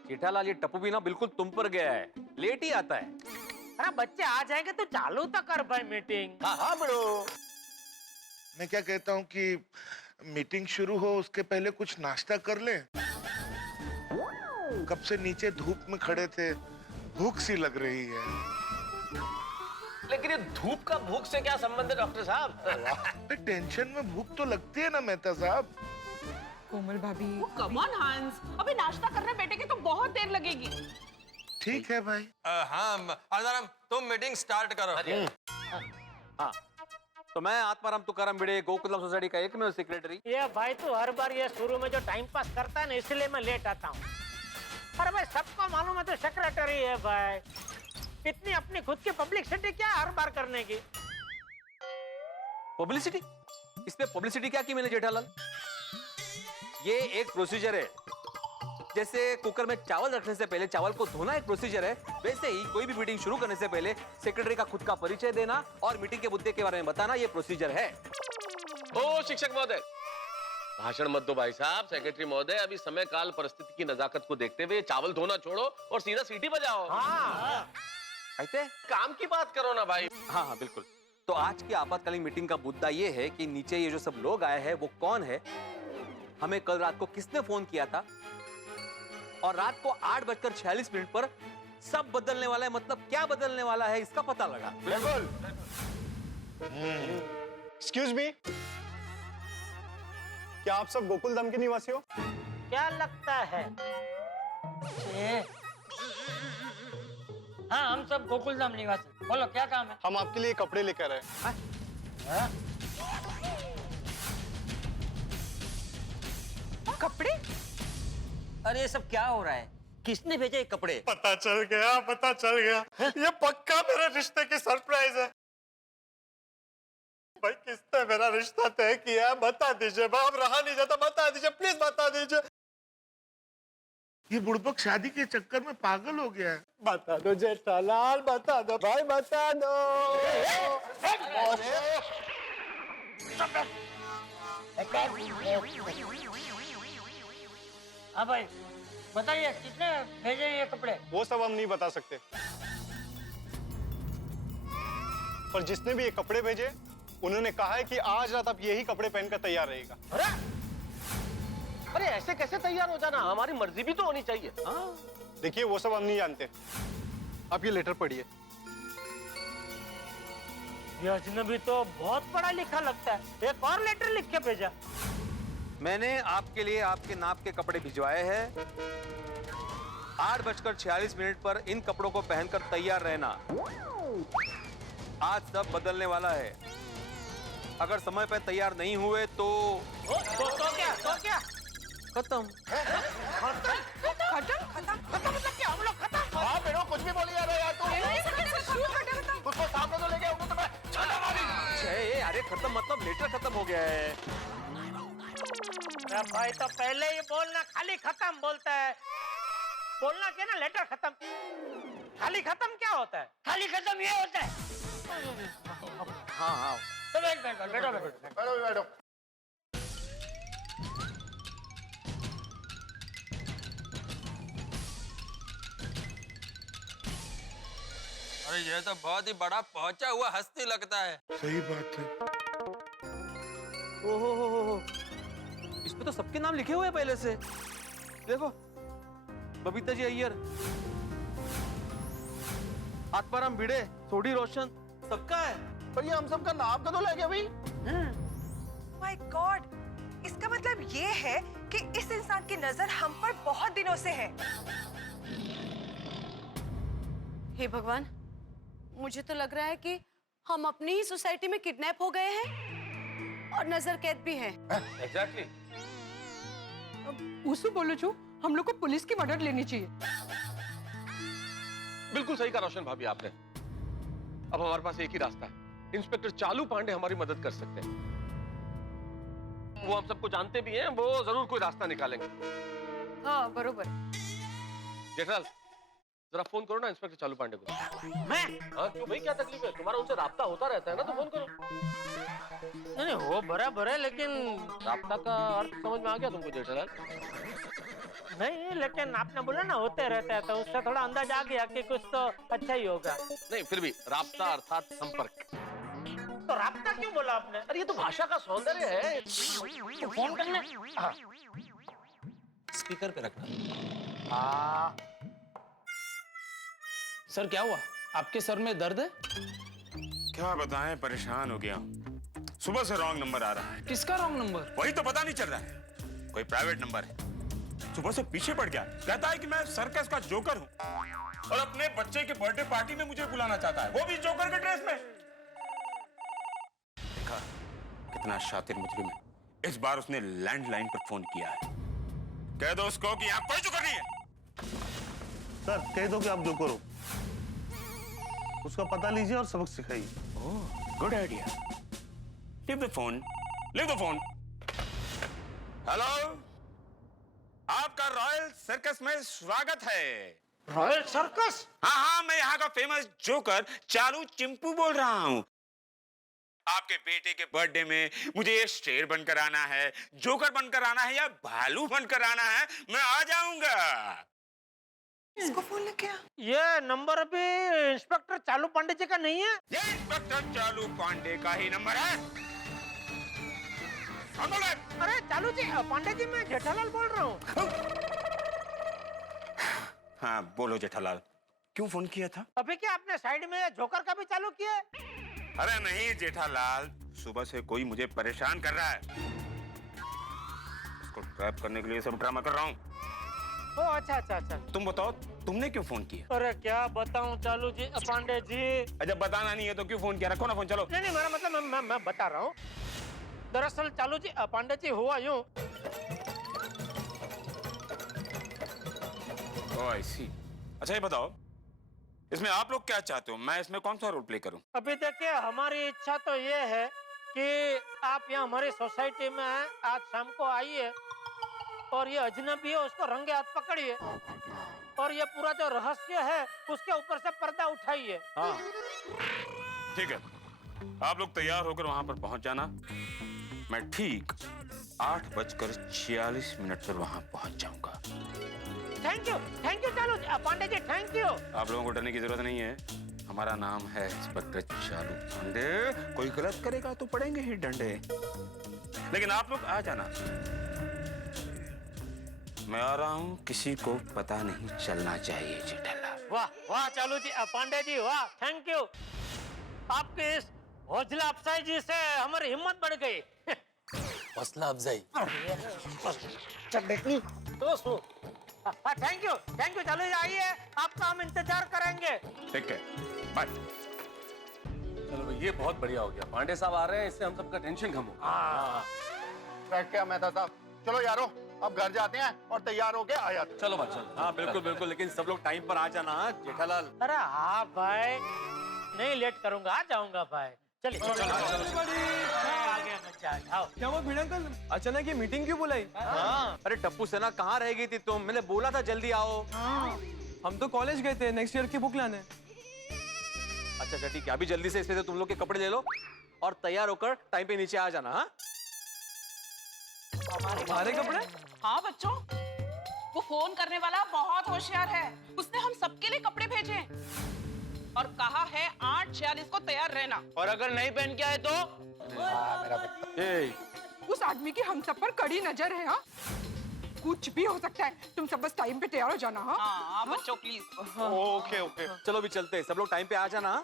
जेठालाल ये टप्पू भी ना बिल्कुल तुम पर गया है, लेट ही आता है। अरे बच्चे आ जाएंगे तो चालू तो कर भाई मीटिंग। हाँ बिड़ो। मैं क्या कहता हूँ कि मीटिंग शुरू हो उसके पहले कुछ नाश्ता कर ले। कब से नीचे धूप में खड़े थे, भूख सी लग रही है। लेकिन ये धूप का भूख से क्या संबंध है डॉक्टर साहब? टेंशन में भूख तो लगती है ना मेहता साहब। कोमल भाभी। कम ऑन हंस, अभी नाश्ता करने बैठेंगे तो बहुत देर लगेगी। ठीक है भाई। हाँ आजाराम तुम मीटिंग स्टार्ट करो। हाँ, तो मैं आत्माराम तुकाराम भिड़े गोकुलधाम सोसाइटी का एकमेव सेक्रेटरी। ये भाई तू हर बार ये शुरू में जो टाइम पास करता है ना, इसलिए मैं लेट आता हूँ। अरे भाई सबको मालूम है तो सेक्रेटरी है भाई, इतनी अपनी खुद की पब्लिसिटी क्या हर बार करने की? पब्लिसिटी? इसमें पब्लिसिटी क्या की मैंने जेठालाल? ये एक प्रोसीजर है। जैसे कुकर में चावल रखने से पहले चावल को धोना एक प्रोसीजर है, वैसे ही कोई भी मीटिंग शुरू करने से पहले सेक्रेटरी का खुद का परिचय देना और मीटिंग के मुद्दे के बारे में बताना, ये प्रोसीजर है। ओ शिक्षक महोदय, भाषण मत दो भाई साहब। सेक्रेटरी महोदय, अभी समय काल परिस्थिति की नजाकत को देखते हुए चावल धोना छोड़ो और सीधा सीटी बजाओ। कहते काम की बात करो ना भाई। हाँ बिल्कुल। तो आज की आपातकालीन मीटिंग का मुद्दा ये है कि नीचे ये जो सब लोग आए हैं वो कौन है, हमें कल रात को किसने फोन किया था, और रात को 8:46 पर सब बदलने वाला है, मतलब क्या बदलने वाला है इसका पता लगा। बिल्कुल। एक्सक्यूज मी, क्या आप सब गोकुलधाम के निवासी हो? क्या लगता है? हाँ, हम सब गोकुलधाम निवासी। बोलो क्या काम है? हम आपके लिए कपड़े लेकर आए। कपड़े? अरे ये सब क्या हो रहा है? किसने भेजे ये कपड़े? पता चल गया। ये पक्का मेरे रिश्ते की सरप्राइज है। भाई किसने मेरा रिश्ता तय किया, बता दीजिए। अब रहा नहीं जाता, बता दीजिए, प्लीज बता दीजिए। ये बुड़बक शादी के चक्कर में पागल हो गया है। बता दो जेठालाल, बता दो भाई, बता दो। हाँ भाई बताइए, किसने भेजे ये कपड़े? वो सब हम नहीं बता सकते, पर जिसने भी ये कपड़े भेजे उन्होंने कहा है कि आज रात आप यही कपड़े पहनकर तैयार रहेगा। अरे ऐसे कैसे तैयार हो जाना, हमारी मर्जी भी तो होनी चाहिए। देखिए वो सब हम नहीं जानते, आप ये लेटर पढ़िए। ये अजनबी तो बहुत पढ़ा लिखा लगता है, एक और लेटर लिख के भेजा। मैंने आपके लिए आपके नाप के कपड़े भिजवाए हैं। 8:46 पर इन कपड़ों को पहनकर तैयार रहना। आज सब बदलने वाला है। अगर समय पर तैयार नहीं हुए तो क्या? खत्म। खत्म मतलब क्या? हम लोग खत्म? हाँ बेटो कुछ भी बोली जा रहे यार तू। उसको सामने तो लेके आऊंगा तो मैं छाता मारी। अरे खत्म मतलब लेटर खत्म हो गया है। अरे भाई तो पहले ही बोलना, खाली खत्म बोलता है। बोलना चाहिए ना लेटर खत्म। खाली खत्म क्या होता है? खाली खत्म ये होता है। हाँ तो बैठो। अरे ये तो बहुत ही बड़ा पहुंचा हुआ हस्ती लगता है। सही बात है। ओहो, इस पे तो सबके नाम लिखे हुए हैं पहले से। देखो, बबीता जी अय्यर, आत्माराम भिड़े, सोडी रोशन, सबका है। पर ये हम सबका नाम कदों ले गया भाई? माय गॉड, इसका मतलब ये है कि इस इंसान की नजर हम पर बहुत दिनों से है। हे भगवान, मुझे तो लग रहा है कि हम अपनी ही सोसाइटी में किडनैप हो गए हैं और नजर कैद भी हैं। एग्जैक्टली। उसको बोलो छू, हम लोग को पुलिस की मदद लेनी चाहिए। बिल्कुल सही कहा रोशन भाभी आपने। अब हमारे पास एक ही रास्ता है, इंस्पेक्टर चालू पांडे हमारी मदद कर सकते हैं। वो हम सबको जानते भी हैं, वो जरूर कोई रास्ता निकालेंगे। हाँ बरोबर। जेठलाल, जरा फोन करो ना इंस्पेक्टर चालू पांडे को। मैं? हाँ क्यों भाई, क्या तकलीफ है? तुम्हारा उनसे राब्ता होता रहता है ना, तो फोन करो। नहीं वो बराबर है, लेकिन राब्ता का अर्थ समझ में आ गया तुमको जेठलाल? नहीं, लेकिन आपने बोला ना होते रहता है, तो उससे थोड़ा अंदाज आ गया कि कुछ तो अच्छा ही होगा। नहीं फिर भी राब्ता अर्थात संपर्क। तो राब्ता क्यों बोला आपने? अरे ये तो भाषा का सौंदर्य है। तो फोन करने। स्पीकर पे रखना। सर क्या हुआ, आपके सर में दर्द है? क्या बताएं, परेशान हो गया। सुबह से रॉन्ग नंबर आ रहा है। किसका रॉन्ग नंबर? वही तो पता नहीं चल रहा है, कोई प्राइवेट नंबर है। सुबह से पीछे पड़ गया, कहता है कि मैं सर्कस का जोकर हूँ और अपने बच्चे के बर्थडे पार्टी में मुझे बुलाना चाहता है, वो भी जोकर के ड्रेस में। देखा कितना शातिर मुजरिम है। इस बार उसने लैंडलाइन पर फोन किया है। कह दो उसको कि यहाँ कोई जोकर नहीं है। सर कह दो कि आप जोकर हो, उसका पता लीजिए और सबक सिखाइए। Good idea. Leave the phone, leave the phone. Hello, आपका रॉयल सर्कस में स्वागत है। Royal circus? हाँ हाँ, मैं यहाँ का फेमस जोकर चालू चिंपू बोल रहा हूँ। आपके बेटे के बर्थडे में मुझे शेर बनकर आना है, जोकर बनकर आना है या भालू बनकर आना है, मैं आ जाऊंगा। इसको फोन लग गया। ये नंबर भी इंस्पेक्टर चालू पांडे जी का नहीं है? ये इंस्पेक्टर चालू पांडे का ही नंबर है। अरे चालू जी, पांडे जी, मैं जेठालाल बोल रहा हूँ। हाँ बोलो जेठालाल, क्यों फोन किया था? अभी क्या आपने साइड में जोकर का भी चालू किया है? अरे नहीं जेठालाल, सुबह से कोई मुझे परेशान कर रहा है, उसको ट्रैप करने के लिए सब ड्रामा कर रहा हूँ। ओ अच्छा अच्छा अच्छा। तुम बताओ, तुमने क्यों फोन किया? अरे क्या बताऊं चालू जी, पांडे जी। अच्छा बताना नहीं है तो क्यों फोन किया? रखो ना फोन, चलो। नहीं मेरा मतलब मैं बता रहा हूँ। दरअसल चालू जी, पांडे जी हुआ यूं। ओह आई सी। अच्छा ये बताओ, इसमें आप लोग क्या चाहते हो? मैं इसमें कौन सा रोल प्ले करूं? अभी देखिए, हमारी इच्छा तो ये है कि आप यहाँ हमारी सोसाइटी में आज शाम को आइए और ये अजनबी है उसको रंगे हाथ पकड़िए और ये पूरा जो रहस्य है उसके ऊपर से पर्दा उठाइए। हाँ ठीक है, आप लोग तैयार होकर वहां पर पहुंच जाना। मैं ठीक 8:46 पर वहां पहुंच जाऊंगा। थैंक यू चालू जी, पांडे जी, थैंक यू। आप लोगों को डरने की जरूरत नहीं है, हमारा नाम है इंस्पेक्टर चालू पांडे। कोई गलत करेगा तो पड़ेंगे ही डंडे, लेकिन आप लोग आ जाना। मैं आ रहा हूँ, किसी को पता नहीं चलना चाहिए जेठालाल। वाह वाह चालू जी, पांडे जी, वाह, थैंक यू। आपके इस हौसला अफजाई जी से हमारी हिम्मत बढ़ गई। हौसला अफजाई? तो थैंक यू चालू जी, आइए, आपका हम इंतजार करेंगे। ठीक है, बाय। चलो भाई, ये बहुत बढ़िया हो गया, पांडे साहब आ रहे हैं, इससे हम सबका टेंशन कम हो। बैठ के मेहता साहब, चलो यारो अब घर जाते हैं और तैयार होके आ जाते हैं। चलो भाई चलो। हाँ बिल्कुल बिल्कुल, लेकिन सब लोग टाइम पर आ जाना। हाँ जेठालाल। अरे हाँ भाई, नहीं लेट करूंगा, आ जाऊंगा भाई। चलिए क्या हुआ भिड़ अंकल, अचानक ये मीटिंग क्यों बुलाई? अरे टप्पू सेना कहाँ रह गई थी तुम? मैंने बोला था जल्दी आओ। हम तो कॉलेज गए थे नेक्स्ट ईयर की बुक लाने। अच्छा ठीक है, अभी जल्दी से इसमें से तुम लोग के कपड़े ले लो और तैयार होकर टाइम पे नीचे आ जाना। हाँ हमारे कपड़े? हाँ बच्चों, वो फोन करने वाला बहुत होशियार है, उसने हम सबके लिए कपड़े भेजे और कहा है 8:46 को तैयार रहना। और अगर नहीं पहन के आए तो? उस आदमी की हम सब पर कड़ी नजर है। हाँ, कुछ भी हो सकता है, तुम सब बस टाइम पे तैयार हो जाना। हाँ बच्चों प्लीज। ओके ओके, चलो भी चलते हैं, सब लोग टाइम पे आ जाना।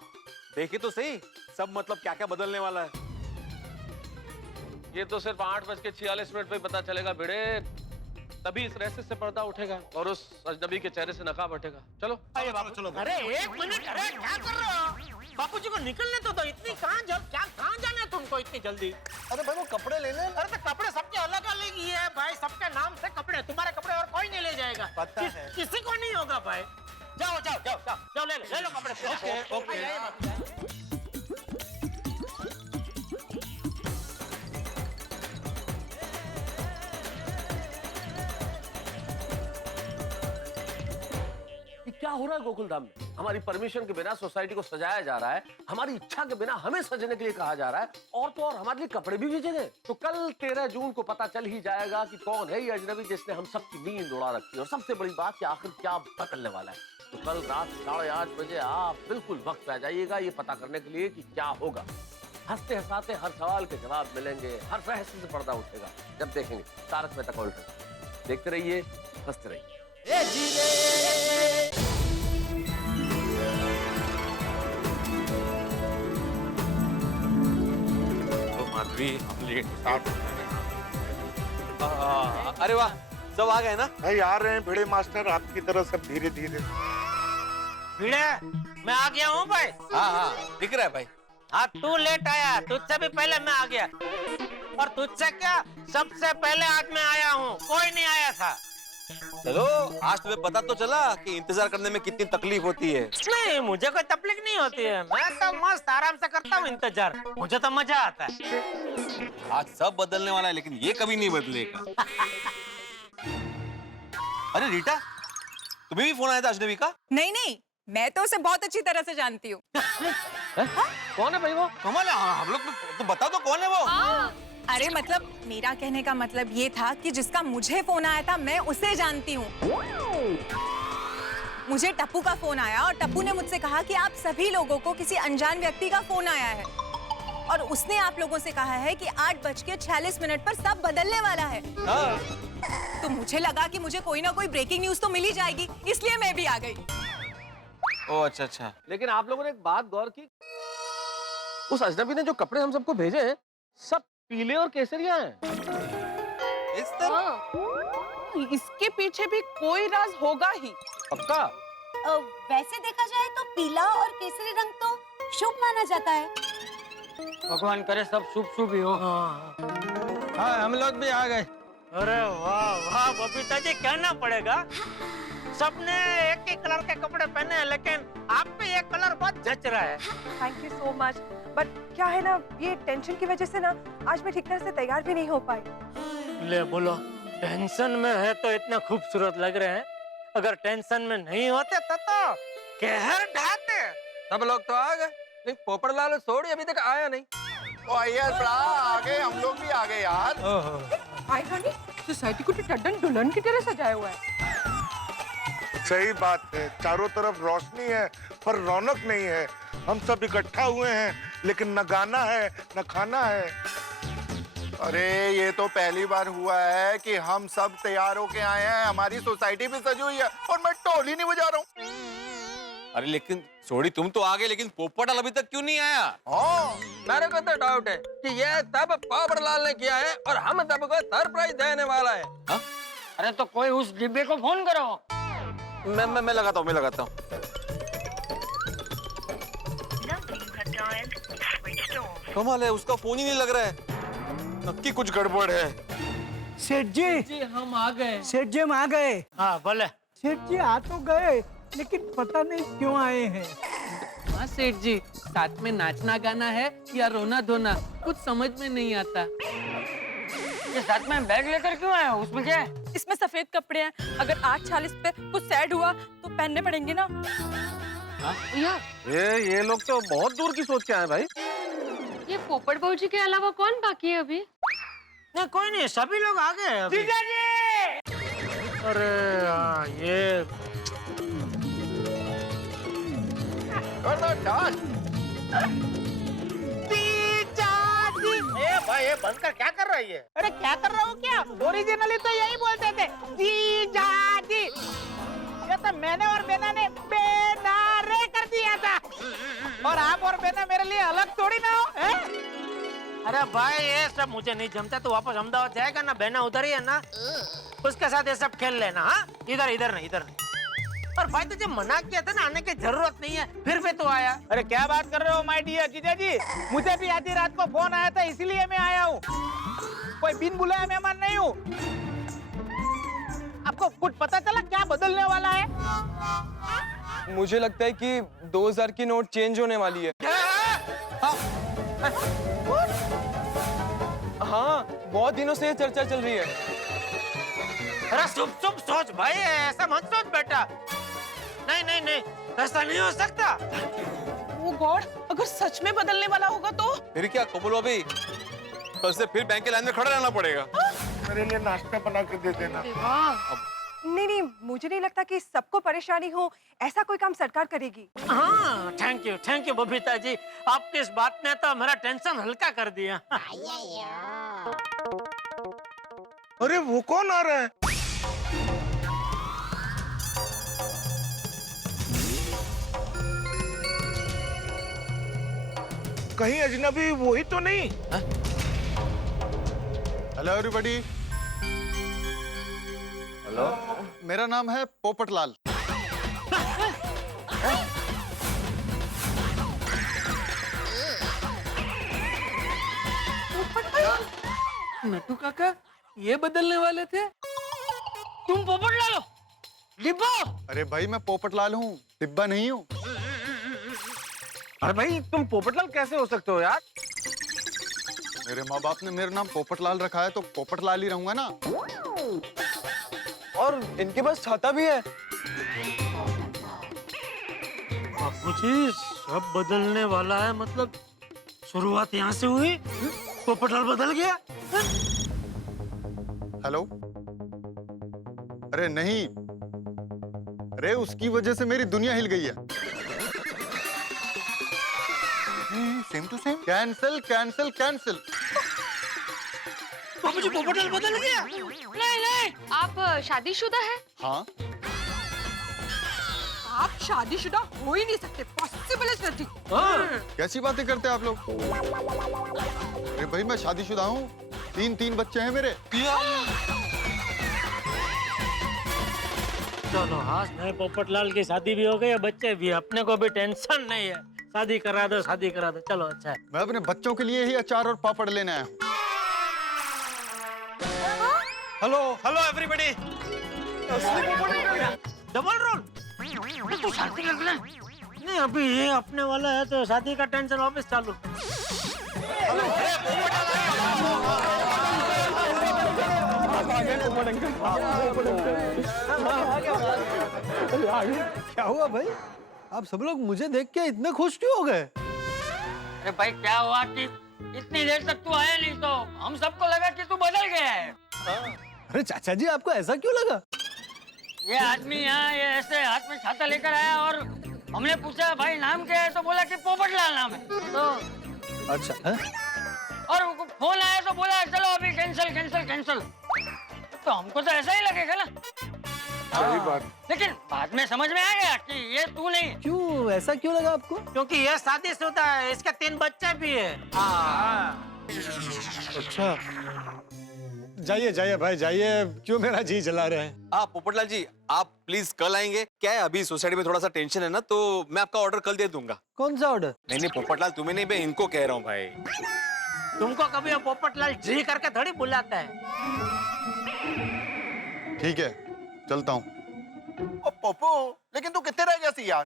देखे तो सही सब मतलब क्या क्या बदलने वाला है। ये तो सिर्फ 8:46 पे पता चलेगा भिड़े। तभी इस रहस्य से पर्दा उठेगा और उस अजनबी के चेहरे से नकाब हटेगा। चलो अरे बापू चलो। अरे एक मिनट, अरे क्या कर रहे हो? बापूजी को निकलने तो दो। इतनी कहाँ जाना है तुमको इतनी जल्दी? अरे भाई वो कपड़े ले ले। अरे तो कपड़े सबके अलग अलग ही है भाई, सबके नाम से कपड़े। तुम्हारे कपड़े और कोई नहीं ले जाएगा। पता है। किसी को नहीं होगा भाई। जाओ जाओ जाओ जाओ जाओ, ले लो कपड़े। Okay okay. क्या हो रहा है गोकुलधाम में? हमारी परमिशन के बिना सोसाइटी को सजाया जा रहा है, हमारी इच्छा के बिना हमें सजने के लिए कहा जा रहा है, और तो और हमारे लिए कपड़े भी भेजे गए। तो कल 13 जून को पता चल ही जाएगा कि कौन है ये अजनबी जिसने हम सबकी नींद उड़ा रखी है। और सबसे बड़ी बात कि आखिर क्या बदलने वाला है। तो कल रात 8:30 बजे आप बिल्कुल वक्त पे आ जाइएगा ये पता करने के लिए कि क्या होगा। हंसते हंसाते हर सवाल के जवाब मिलेंगे, हर रहस्य से पर्दा उठेगा जब देखेंगे तारक मेहता का उल्टा चश्मा। देखते रहिए, हंसते रहिए। अरे वाह, सब आ गए ना? भाई आ रहे हैं भिड़े मास्टर, आपकी तरह सब धीरे धीरे। भिड़े, मैं आ गया हूँ भाई। हाँ दिख रहा है भाई। हाँ तू लेट आया, तुझसे भी पहले मैं आ गया। और तुझसे क्या, सबसे पहले आज मैं आया हूँ, कोई नहीं आया था। चलो आज तुम्हें पता तो चला कि इंतजार करने में कितनी तकलीफ होती है। नहीं, मुझे कोई तकलीफ नहीं होती है। मैं तो मस्त आराम से करता हूँ इंतजार, मुझे तो मजा आता है। आज सब बदलने वाला है लेकिन ये कभी नहीं बदलेगा। अरे रीटा, तुम्हें भी फोन आया था अजनबी का? नहीं नहीं, मैं तो उसे बहुत अच्छी तरह से जानती हूँ। कौन है भाई वो? कमाल है, हम लोग तो बता दो कौन है वो? अरे मतलब मेरा कहने का मतलब ये था कि जिसका मुझे फोन आया था मैं उसे जानती हूँ। मुझे टप्पू का फोन आया और टप्पू ने मुझसे कहा कि आप सभी लोगों को किसी अनजान व्यक्ति का फोन आया है और उसने आप लोगों से कहा है कि 8:46 पर सब बदलने वाला है। तो मुझे लगा कि मुझे कोई ना कोई ब्रेकिंग न्यूज तो मिल ही जाएगी, इसलिए मैं भी आ गई। ओह अच्छा। लेकिन आप लोगों ने एक बात गौर की, उस अजनबी ने जो कपड़े हम सबको भेजे हैं सब पीले और केसरिया हैं। इस तरह इसके पीछे भी कोई राज होगा ही। पक्का? वैसे देखा जाए तो पीला और केसरी रंग तो शुभ माना जाता है। भगवान करे सब शुभ शुभ ही हो। हाँ हम लोग भी आ गए। अरे वाह वाह बबीता जी, कहना पड़ेगा सबने एक ही कलर के कपड़े पहने हैं, लेकिन आप पे ये कलर बहुत जच रहा है। Thank you so much. But क्या है ना, ये टेंशन की वजह से ना आज मैं ठीक तरह से तैयार भी नहीं हो पाई। ले बोलो, टेंशन में है तो इतने खूबसूरत लग रहे हैं, अगर टेंशन में नहीं होते तो कहर ढाते। सब लोग तो आ गए लेकिन पोपटलाल सोड़ी अभी तक आया नहीं। ओ यार आ गए, हम लोग भी आ गए यार। हाय हनी, सोसाइटी को तो टड्डन दुल्हन की तरह सजाया हुआ है। सही बात है, चारों तरफ रोशनी है पर रौनक नहीं है। हम सब इकट्ठा हुए हैं लेकिन न गाना है न खाना है। अरे ये तो पहली बार हुआ है कि हम सब तैयार होके आए हैं, हमारी सोसाइटी भी सजी हुई है और मैं ढोल ही नहीं बजा रहा हूँ। अरे लेकिन सोड़ी तुम तो आ गए लेकिन पोपटलाल अभी तक क्यों नहीं आया? मेरे को तो डाउट है कि ये सब पोपटलाल ने किया है और हम सबको सरप्राइज देने वाला है। हा? अरे तो कोई उस डिब्बे को फोन करो। मैं लगाता हूँ। कमाल है, उसका फोन ही नहीं लग रहा है। नक्की कुछ गड़बड़ है। सेठ जी, हम आ गए। सेठ जी हम आ गए। हाँ बोले। सेठ जी आ तो गए लेकिन पता नहीं क्यों आए हैं। हाँ सेठ जी, साथ में नाचना गाना है या रोना धोना कुछ समझ में नहीं आता। ये साथ में बैग लेकर क्यों आए हो? उसमें क्या है? इसमें सफेद कपड़े हैं, अगर 8:46 पे कुछ सैड हुआ तो पहनने पड़ेंगे ना। ये लोग तो बहुत दूर की सोच के आए भाई। ये पोपट बाबूजी के अलावा कौन बाकी है अभी? नहीं कोई नहीं, सभी लोग आ गए अभी। जीजा जी! अरे ये भाई ये बंद कर, क्या कर रही है? अरे क्या कर रहा हूँ क्या? ओरिजिनली तो यही बोलते थे, जीजा जी। ये तो मैंने और बेना ने बेनारे कर दिया था, और आप और बेना मेरे लिए अलग थोड़ी ना हो। अरे भाई ये सब मुझे नहीं जमता, तो वापस अहमदाबाद जाएगा ना, बहना उधर ही है ना, उसके साथ ये सब खेल लेना। हाँ, इधर इधर नहीं, इधर नहीं। और भाई तुझे मना किया था ना, आने की जरूरत नहीं है, फिर भी तो आया। अरे क्या बात कर रहे हो माय डियर जीजा जी, मुझे भी आधी रात को फोन आया था, इसीलिए मैं आया हूँ। कोई बिन बुलाया मेहमान नहीं हूँ। आपको कुछ पता चला क्या बदलने वाला है? मुझे लगता है कि 2000 की नोट चेंज होने वाली है। हाँ, बहुत दिनों से ये चर्चा चल रही है। अरे शुभ शुभ सोच भाई, ऐसा मत सोच बेटा। नहीं नहीं नहीं, ऐसा नहीं हो सकता। ओ गॉड, अगर सच में बदलने वाला होगा तो? फिर क्या कबूल अभी कल से फिर बैंक के लाइन में खड़ा रहना पड़ेगा। मेरे लिए नाश्ता बना के दे देना। नहीं नहीं, मुझे नहीं लगता कि सबको परेशानी हो, ऐसा कोई काम सरकार करेगी। हाँ, थैंक यू बबीता जी, आपकी इस बात ने तो मेरा टेंशन हल्का कर दिया। अरे वो कौन आ रहा है? कहीं अजनबी वही तो नहीं? Hello everybody. हेलो, मेरा नाम है पोपटलाल। नटू काका, ये बदलने वाले थे? तुम पोपटलाल हो? डिब्बा? अरे भाई मैं पोपटलाल हूँ, डिब्बा नहीं हूँ। अरे भाई तुम पोपटलाल कैसे हो सकते हो यार? मेरे माँ बाप ने मेरा नाम पोपटलाल रखा है तो पोपटलाल ही रहूंगा ना। और इनके पास छाता भी है। बापूजी, सब बदलने वाला है, मतलब शुरुआत यहाँ से हुई, पोपटलाल बदल गया। हेलो, अरे नहीं, अरे उसकी वजह से मेरी दुनिया हिल गई है। Same to same. Cancel cancel cancel. Bapuji, Popatlal बदल गया। नहीं, आप शादीशुदा हैं? हाँ। आप शादीशुदा हो ही नहीं सकते, पॉसिबल इज नथिंग। कैसी बातें करते हैं आप लोग? अरे भाई मैं शादीशुदा हूँ, तीन बच्चे हैं मेरे। चलो हाँ, नए पोपटलाल की शादी भी हो गई, बच्चे भी, अपने को भी टेंशन नहीं है। शादी करा दो, शादी करा दो, चलो अच्छा है। मैं अपने बच्चों के लिए ही अचार और पापड़ लेने आया हूँ। Hello hello everybody. Double role? तो शादी कर ले। नहीं, अभी ये अपने वाला है तो शादी का टेंशन वापस चालू। क्या हुआ भाई? आप सब लोग मुझे देख के इतने खुश क्यों हो गए? अरे भाई क्या हुआ कि इतनी देर तक तू आया नहीं, तो हम सबको लगा कि तू बदल गया है। अरे चाचा जी, आपको ऐसा क्यों लगा? ये आदमी यहाँ ये ऐसे हाथ में छाता लेकर आया और हमने पूछा भाई नाम क्या है, तो बोला कि पोपटलाल नाम है। तो अच्छा है? और फोन आया तो बोला चलो अभी कैंसिल कैंसिल कैंसिल। तो हमको तो ऐसा ही लगेगा ना। सही बात। लेकिन बाद में समझ में आ गया कि ये तू नहीं। क्यों, ऐसा क्यों लगा आपको? क्योंकि ये शादीशुदा है, इसके 3 बच्चे भी है। अच्छा, जाइए जाइए भाई जाइए, क्यों मेरा जी जला रहे हैं? आप पोपटलाल जी, आप प्लीज कल आएंगे क्या है? अभी सोसाइटी में थोड़ा सा टेंशन है ना, तो मैं आपका ऑर्डर कल दे दूंगा। कौन सा ऑर्डर? नहीं पोपटलाल, तुम्हें नहीं, मैं इनको कह रहा हूँ भाई। तुमको कभी पोपटलाल जी करके थोड़ी बुलाता है। ठीक है, चलता हूँ। पोपो, लेकिन तू कितने रह गया सी यार?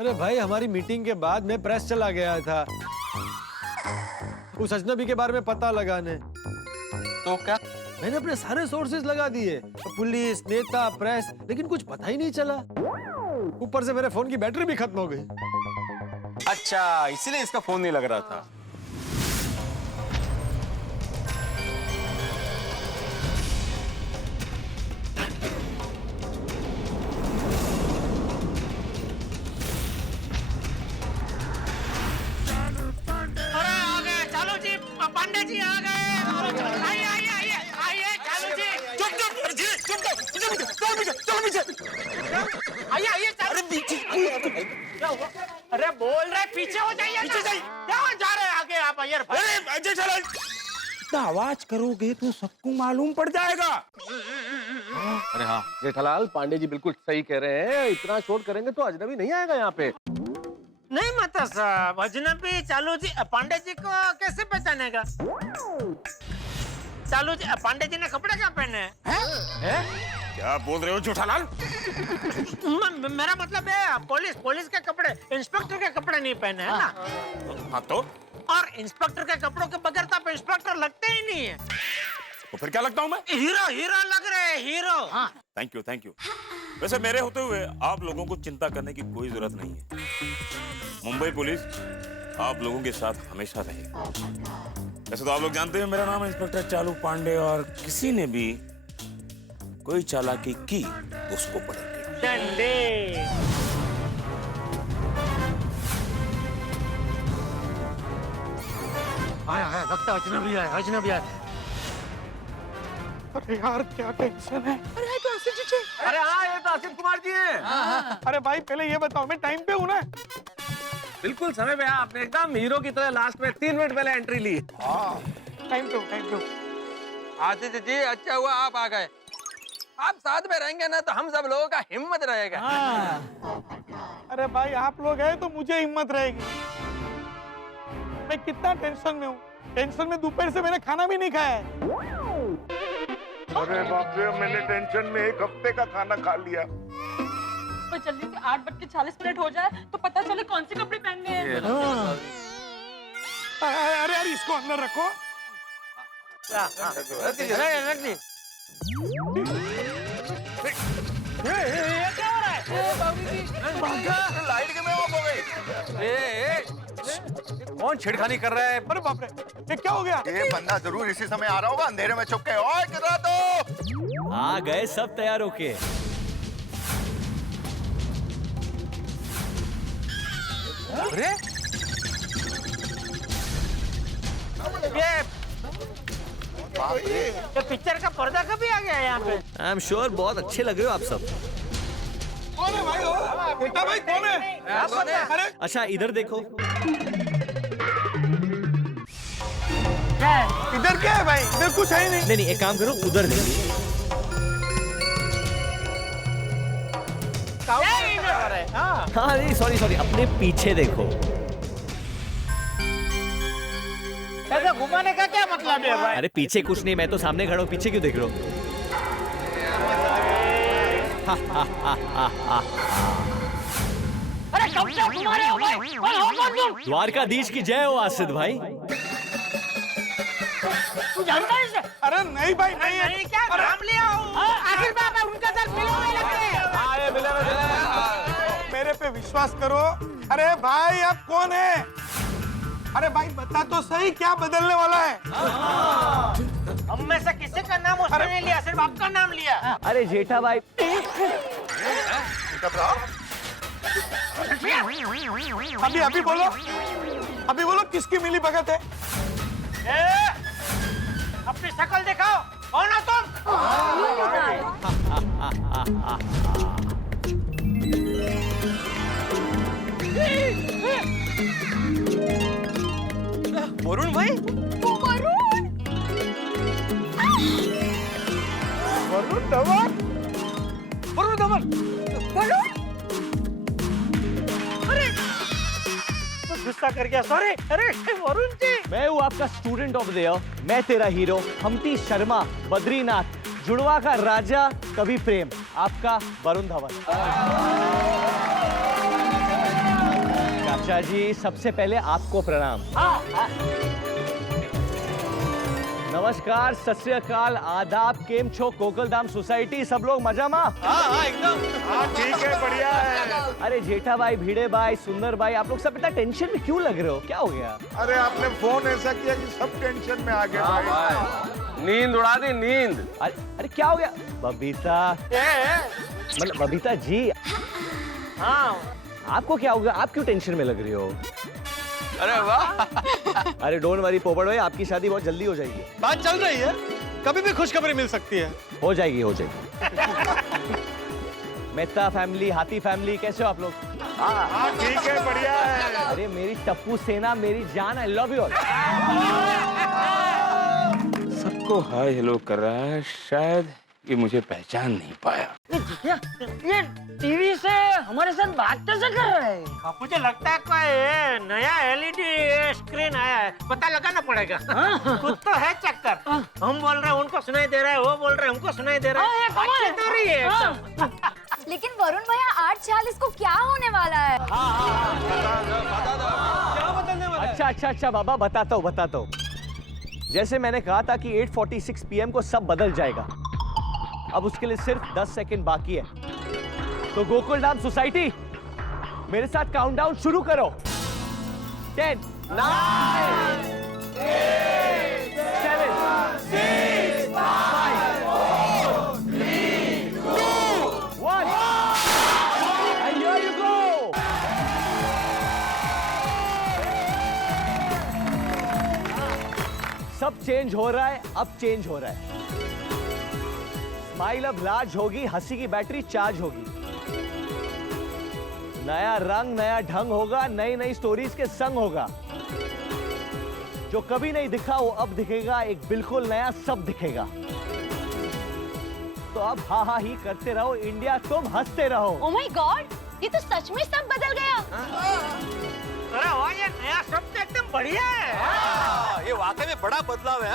अरे भाई, हमारी मीटिंग के बाद मैं प्रेस चला गया था, उस अजनबी के बारे में पता लगाने। तो क्या? मैंने अपने सारे सोर्सेज लगा दिए, पुलिस, नेता, प्रेस, लेकिन कुछ पता ही नहीं चला। ऊपर से मेरे फोन की बैटरी भी खत्म हो गई। अच्छा, इसीलिए इसका फोन नहीं लग रहा था। अरे आ गए चालू जी, पांडे जी आ गए। आइए आइए आइए आइए चालू जी। चुप आइए आइए अरे पीछे। क्या हुआ? अरे बोल रहे पीछे हो जाइए। पीछे जाइए। क्या जा रहे हैं आगे आप? यार अरे अजय इतना आवाज करोगे तो सबको मालूम पड़ जाएगा। अरे हाँ जेठालाल, पांडे जी बिल्कुल सही कह रहे हैं। इतना शोर करेंगे तो अजनबी नहीं आएगा यहाँ पे। नहीं माता साहब, अजनबी चालू जी पांडे जी को कैसे पहचानेगा? चालू जी पांडे जी ने कपड़े क्या पहने हैं? क्या बोल रहे हो जेठालाल? मेरा मतलब है पुलिस के कपड़े, इंस्पेक्टर के कपड़े नहीं पहने हैं ना। हाँ तो? और इंस्पेक्टर के कपड़ों के बगैर तो आप इंस्पेक्टर लगते ही नहीं है। तो फिर क्या लगता हूँ मैं? हीरो लग रहे हैं, हीरो। हाँ। Thank you. वैसे मेरे होते हुए आप लोगों को चिंता करने की कोई जरूरत नहीं है। मुंबई पुलिस आप लोगों के साथ हमेशा रहेगी। वैसे तो आप लोग जानते हैं मेरा नाम इंस्पेक्टर चालू पांडे, और किसी ने भी कोई चालाकी की उसको पड़ेंगे। आया लगता अजनबी आया। अरे यार क्या टेंशन है। अरे तो आसिफ जी। अरे हाँ, ये तो आसिफ कुमार जी हैं। अरे भाई पहले ये बताओ मैं टाइम पे हूँ ना? बिल्कुल समय पे। आपने एकदम हीरो की तरह लास्ट में 3 मिनट पहले एंट्री ली। टाइम पे। आदित्य जी अच्छा हुआ आप आ गए। आप साथ में रहेंगे ना तो हम सब लोगों का हिम्मत रहेगा। अरे भाई आप लोग हैं तो मुझे हिम्मत रहेगी। मैं कितना टेंशन में हूँ। टेंशन में दोपहर से मैंने खाना भी नहीं खाया है। अरे बाप रे, मैंने टेंशन में 1 हफ्ते का खाना खा लिया। तो जल्दी से 8:40 हो जाए तो पता चले कौन से कपड़े पहनने हैं। अरे यार इसको अंदर रखो। रख दी। क्या हो रहा है? लाइट क्यों ऑफ हो गई? कौन छेड़खानी कर रहा है? अरे बाप रे, ये क्या हो गया? ये बंदा जरूर इसी समय आ रहा होगा अंधेरे में छुप के। ओए किधर तो? आ गए सब तैयार होके। अरे ये पिक्चर का पर्दा कभी आ गया यहाँ पे? आई एम श्योर बहुत अच्छे लग रहे हो आप सब। कौन है भाई? बेटा भाई कौन है? अरे अच्छा इधर देखो। इधर क्या है भाई? इधर कुछ है ही नहीं। नहीं एक काम करो उधर देखो। हाँ नहीं सॉरी अपने पीछे देखो। ऐसा घुमाने का क्या मतलब है भाई? अरे पीछे कुछ नहीं, मैं तो सामने खड़ा हूँ, पीछे क्यों देख रहे हो? अरे कब से घुमा रहे हो भाई? कौन तुम? द्वारकाधीश की जय हो आसिद भाई। तू जानता है इसे? अरे नहीं भाई नहीं क्या नाम लिया हो? आखिर बाबा उनका साथ मिले हुए लगते हैं। मेरे पे विश्वास करो। अरे भाई आप कौन है? अरे भाई बता तो सही क्या बदलने वाला है? हम में से किसी का नाम उसने नहीं लिया, सिर्फ आपका नाम लिया। अरे जेठा भाई अभी बोलो किसकी मिली भगत है? अपनी शक्ल दिखाओ, कौन हो तुम? वरुण भाई? वरुण धवन। गुस्सा कर गया, सॉरी। अरे वरुण जी, मैं हूँ आपका स्टूडेंट ऑफ द ईयर। मैं तेरा हीरो हम्टी शर्मा बद्रीनाथ, जुड़वा का राजा कभी प्रेम, आपका वरुण धवन। चाचा जी सबसे पहले आपको प्रणाम। नमस्कार, सत श्री अकाल, आदाब, केम छो, कोकलधाम सोसाइटी, सब लोग मजा मा? हाँ एकदम। ठीक है, बढ़िया है। अरे जेठा भाई, भिड़े भाई, सुंदर भाई, आप लोग सब इतना टेंशन में क्यों लग रहे हो? क्या हो गया? अरे आपने फोन ऐसा किया कि सब टेंशन में आ गए भाई। नींद उड़ा दी, नींद। अरे क्या हो गया? बबीता, मतलब बबीता जी। हाँ आपको क्या होगा? आप क्यों टेंशन में लग रही हो? अरे वाह। अरे डोंट वरी पोपट भाई, आपकी शादी बहुत जल्दी हो जाएगी। बात चल रही है, कभी भी खुशखबरी मिल सकती है। हो जाएगी हो जाएगी। मेहता फैमिली, हाथी फैमिली, कैसे हो आप लोग? हाँ ठीक है, बढ़िया है। अरे मेरी टप्पू सेना, मेरी जान, आई लव यू ऑल। सबको हाय हेलो कर रहा है, शायद ये मुझे पहचान नहीं पाया। ये टीवी से हमारे साथ बात कैसे कर रहे हैं? मुझे लगता है कोई नया एलईडी स्क्रीन आया है, पता लगाना पड़ेगा। कुछ तो है चक्कर। हम बोल रहे हैं उनको सुनाई दे रहा है, वो बोल रहे हैं हमको सुनाई दे रहा है। बातचीत हो रही है एकदम। लेकिन वरुण भैया 8:46 को क्या होने वाला है? क्या बदलने वाला है? अच्छा बाबा, बताता हूँ। जैसे मैंने कहा था कि 8:46 PM को सब बदल जाएगा, अब उसके लिए सिर्फ 10 सेकंड बाकी है। तो गोकुल धाम सोसाइटी मेरे साथ काउंटडाउन शुरू करो। 10 9 8 7 6 5 4 3 2 1 and here you go। सब चेंज हो रहा है, अब चेंज हो रहा है। स्माइल अब लार्ज होगी, हंसी की बैटरी चार्ज होगी, नया रंग नया ढंग होगा, नई नई स्टोरीज के संग होगा। जो कभी नहीं दिखा वो अब दिखेगा, एक बिल्कुल नया सब दिखेगा। तो अब हा हा ही करते रहो इंडिया, तुम हंसते रहो। ओह माय गॉड, ये तो सच में सब बदल गया। अरे वाह, ये नया सब तो एकदम बढ़िया है। ये वाकई में बड़ा बदलाव है।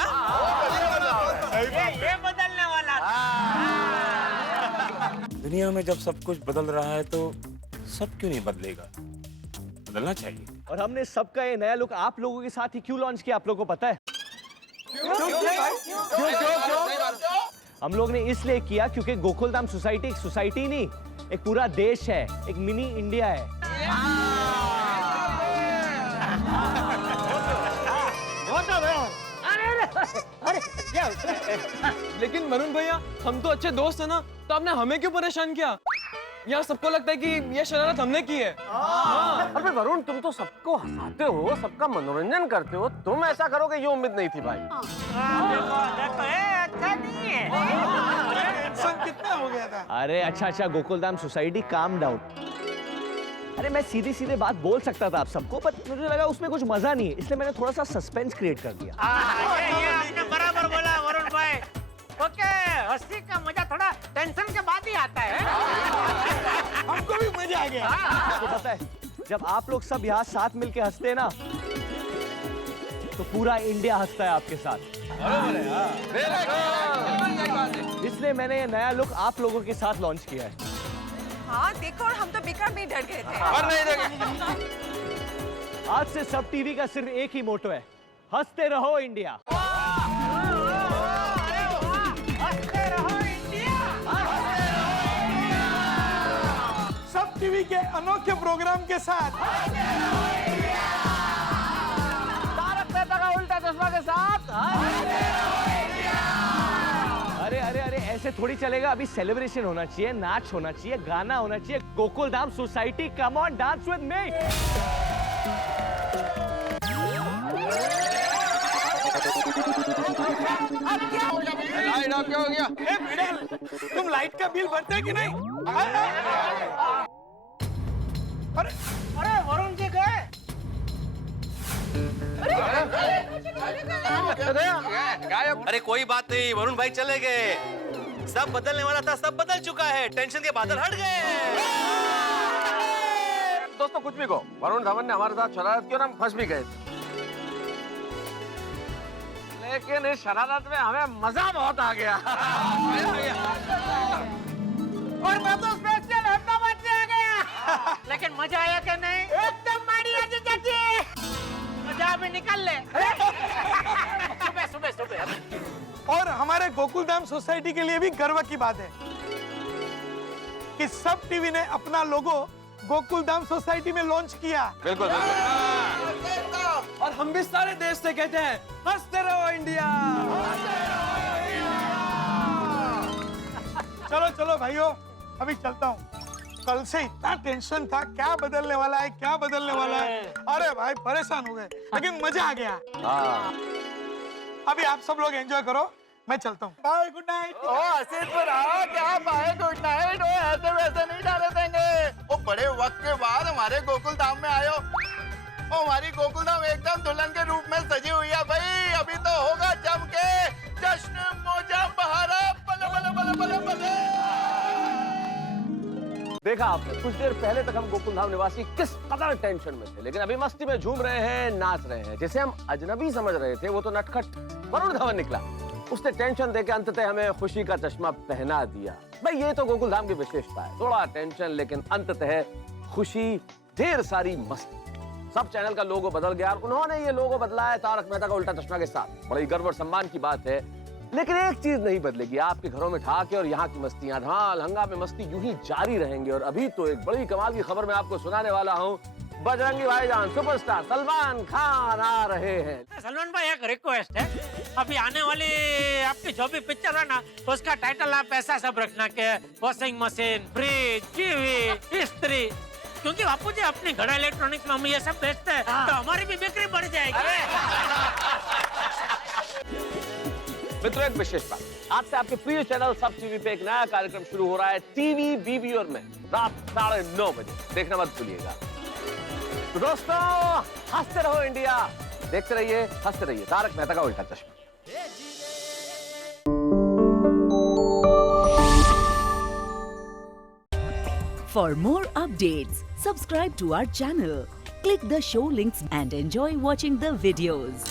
ये बदलने वाला दुनिया में जब सब कुछ बदल रहा है तो सब क्यों नहीं बदलेगा? बदलना चाहिए। और हमने सबका ये नया लुक आप लोगों के साथ ही क्यों लॉन्च किया, आप लोगों को पता है? हम लोग ने इसलिए किया क्योंकि गोकुलधाम सोसाइटी एक सोसाइटी नहीं, एक पूरा देश है, एक मिनी इंडिया है। अरे क्या? लेकिन वरुण भैया, हम तो अच्छे दोस्त हैं ना, तो आपने हमें क्यों परेशान किया? यार सबको लगता है कि ये शरारत हमने की है। अरे वरुण, तुम तो सबको हंसाते हो, सबका मनोरंजन करते हो, तुम ऐसा करोगे ये उम्मीद नहीं थी भाई। अच्छा नहीं है। कितना हो गया था? अरे अच्छा गोकुलधाम सोसाइटी, काम डाउन। अरे मैं सीधी सीधे बात बोल सकता था आप सबको, पर मुझे लगा उसमें कुछ मजा नहीं है, इसलिए मैंने थोड़ा सा सस्पेंस क्रिएट कर दिया। ये आपने बराबर बोला वरुण भाई। ओके, हंसी का मजा थोड़ा टेंशन के बाद ही आता है। हमको भी मजा आ गया। आपको पता है, जब आप लोग सब यहाँ साथ मिलके हंसते हैं ना, तो पूरा इंडिया हंसता है आपके साथ। इसलिए मैंने ये नया लुक आप लोगों के साथ लॉन्च किया है। हाँ देखो, और हम तो बेकार में डर गए थे। और नहीं देंगे। आज से सब टीवी का सिर्फ एक ही मोटो है, हंसते रहो इंडिया। सब टीवी के अनोखे प्रोग्राम के साथ, तारक मेहता का उल्टा चश्मा के साथ। अरे ऐसे थोड़ी चलेगा, अभी सेलिब्रेशन होना चाहिए, नाच होना चाहिए, गाना होना चाहिए। Gokuldham society, come on dance with me. Light of क्या हो गया? ए बिरल, तुम लाइट का बिल भरते कि नहीं? अरे वरुण जी गए। अरे कोई बात नहीं, वरुण भाई चले गए। सब बदलने वाला था, सब बदल चुका है, टेंशन के बादल हट गए। दोस्तों कुछ भी कहो, वरुण धवन ने हमारे साथ शरारत की और हम फंस भी गए थे, लेकिन इस शरारत में हमें मजा बहुत आ गया। और मैं तो स्पेशल हैदराबाद से आ गया। लेकिन मजा आया कि नहीं? एकदम बढ़िया जी चाची। मजा भी निकल ले। सुबह। और हमारे गोकुलधाम सोसाइटी के लिए भी गर्व की बात है कि सब टीवी ने अपना लोगो गोकुलधाम सोसाइटी में लॉन्च किया। बिल्कुल। और हम भी सारे देश से कहते हैं, हंसते रहो इंडिया। चलो भाइयों, अभी चलता हूँ। कल से इतना टेंशन था, क्या बदलने वाला है, क्या बदलने वाला है। अरे भाई परेशान हो गए, लेकिन मजा आ गया। अभी आप सब लोग एंजॉय करो, मैं चलता हूँ। Bye, good night. ओ आसिफपुर आओ, क्या बाय गुड नाइट। ओ ऐसे वैसे नहीं डाले देंगे। ओ बड़े वक्त के बाद हमारे गोकुलधाम में आयो। ओ हमारी गोकुलधाम एकदम दुल्हन के रूप में सजी हुई है भाई। अभी तो होगा जम के जश्न मौजा बहारा बले बले बले बले बले। देखा आपने, कुछ देर पहले तक हम गोकुलधाम निवासी किस कदर टेंशन में थे, लेकिन अभी मस्ती में झूम रहे हैं, नाच रहे हैं। जिसे हम अजनबी समझ रहे थे वो तो नटखट वरुण धवन निकला। उसने टेंशन देके अंततः हमें खुशी का चश्मा पहना दिया। भाई ये तो गोकुलधाम की विशेषता है, थोड़ा टेंशन लेकिन अंततः खुशी, ढेर सारी मस्ती। सब चैनल का लोगो बदल गया और उन्होंने ये लोगो बदला है तारक मेहता का उल्टा चश्मा के साथ। बड़ी गर्व और सम्मान की बात है, लेकिन एक चीज नहीं बदलेगी, आपके घरों में ठहाके और यहाँ की मस्तियां, ढाल हंगामे मस्ती यूं ही जारी रहेंगे। और अभी तो एक बड़ी कमाल की खबर मैं आपको सुनाने वाला हूँ। बजरंगी भाईजान सुपरस्टार सलमान खान आ रहे हैं। सलमान भाई एक रिक्वेस्ट है, अभी आने वाली आपकी जो भी पिक्चर है ना, उसका टाइटल आप ऐसा सब रखना के वॉशिंग मशीन, फ्रिज, टीवी, इस्त्री, क्योंकि बापू जी अपने घर इलेक्ट्रॉनिक्स में हम ये सब बेचते हैं तो हमारी भी बिक्री बढ़ जाएगी। मित्रों एक विशेष बात, आज से आपके प्रिय चैनल सब टीवी पे एक नया कार्यक्रम शुरू हो रहा है, टीवी बीबी और मैं, रात 9:30 बजे। देखना मत भूलिएगा। तो दोस्तों हंसते रहो इंडिया, देखते रहिए, हंसते रहिए। तारक मेहता का उल्टा चश्मा। For more updates, subscribe to our channel, click the show links and enjoy watching the videos.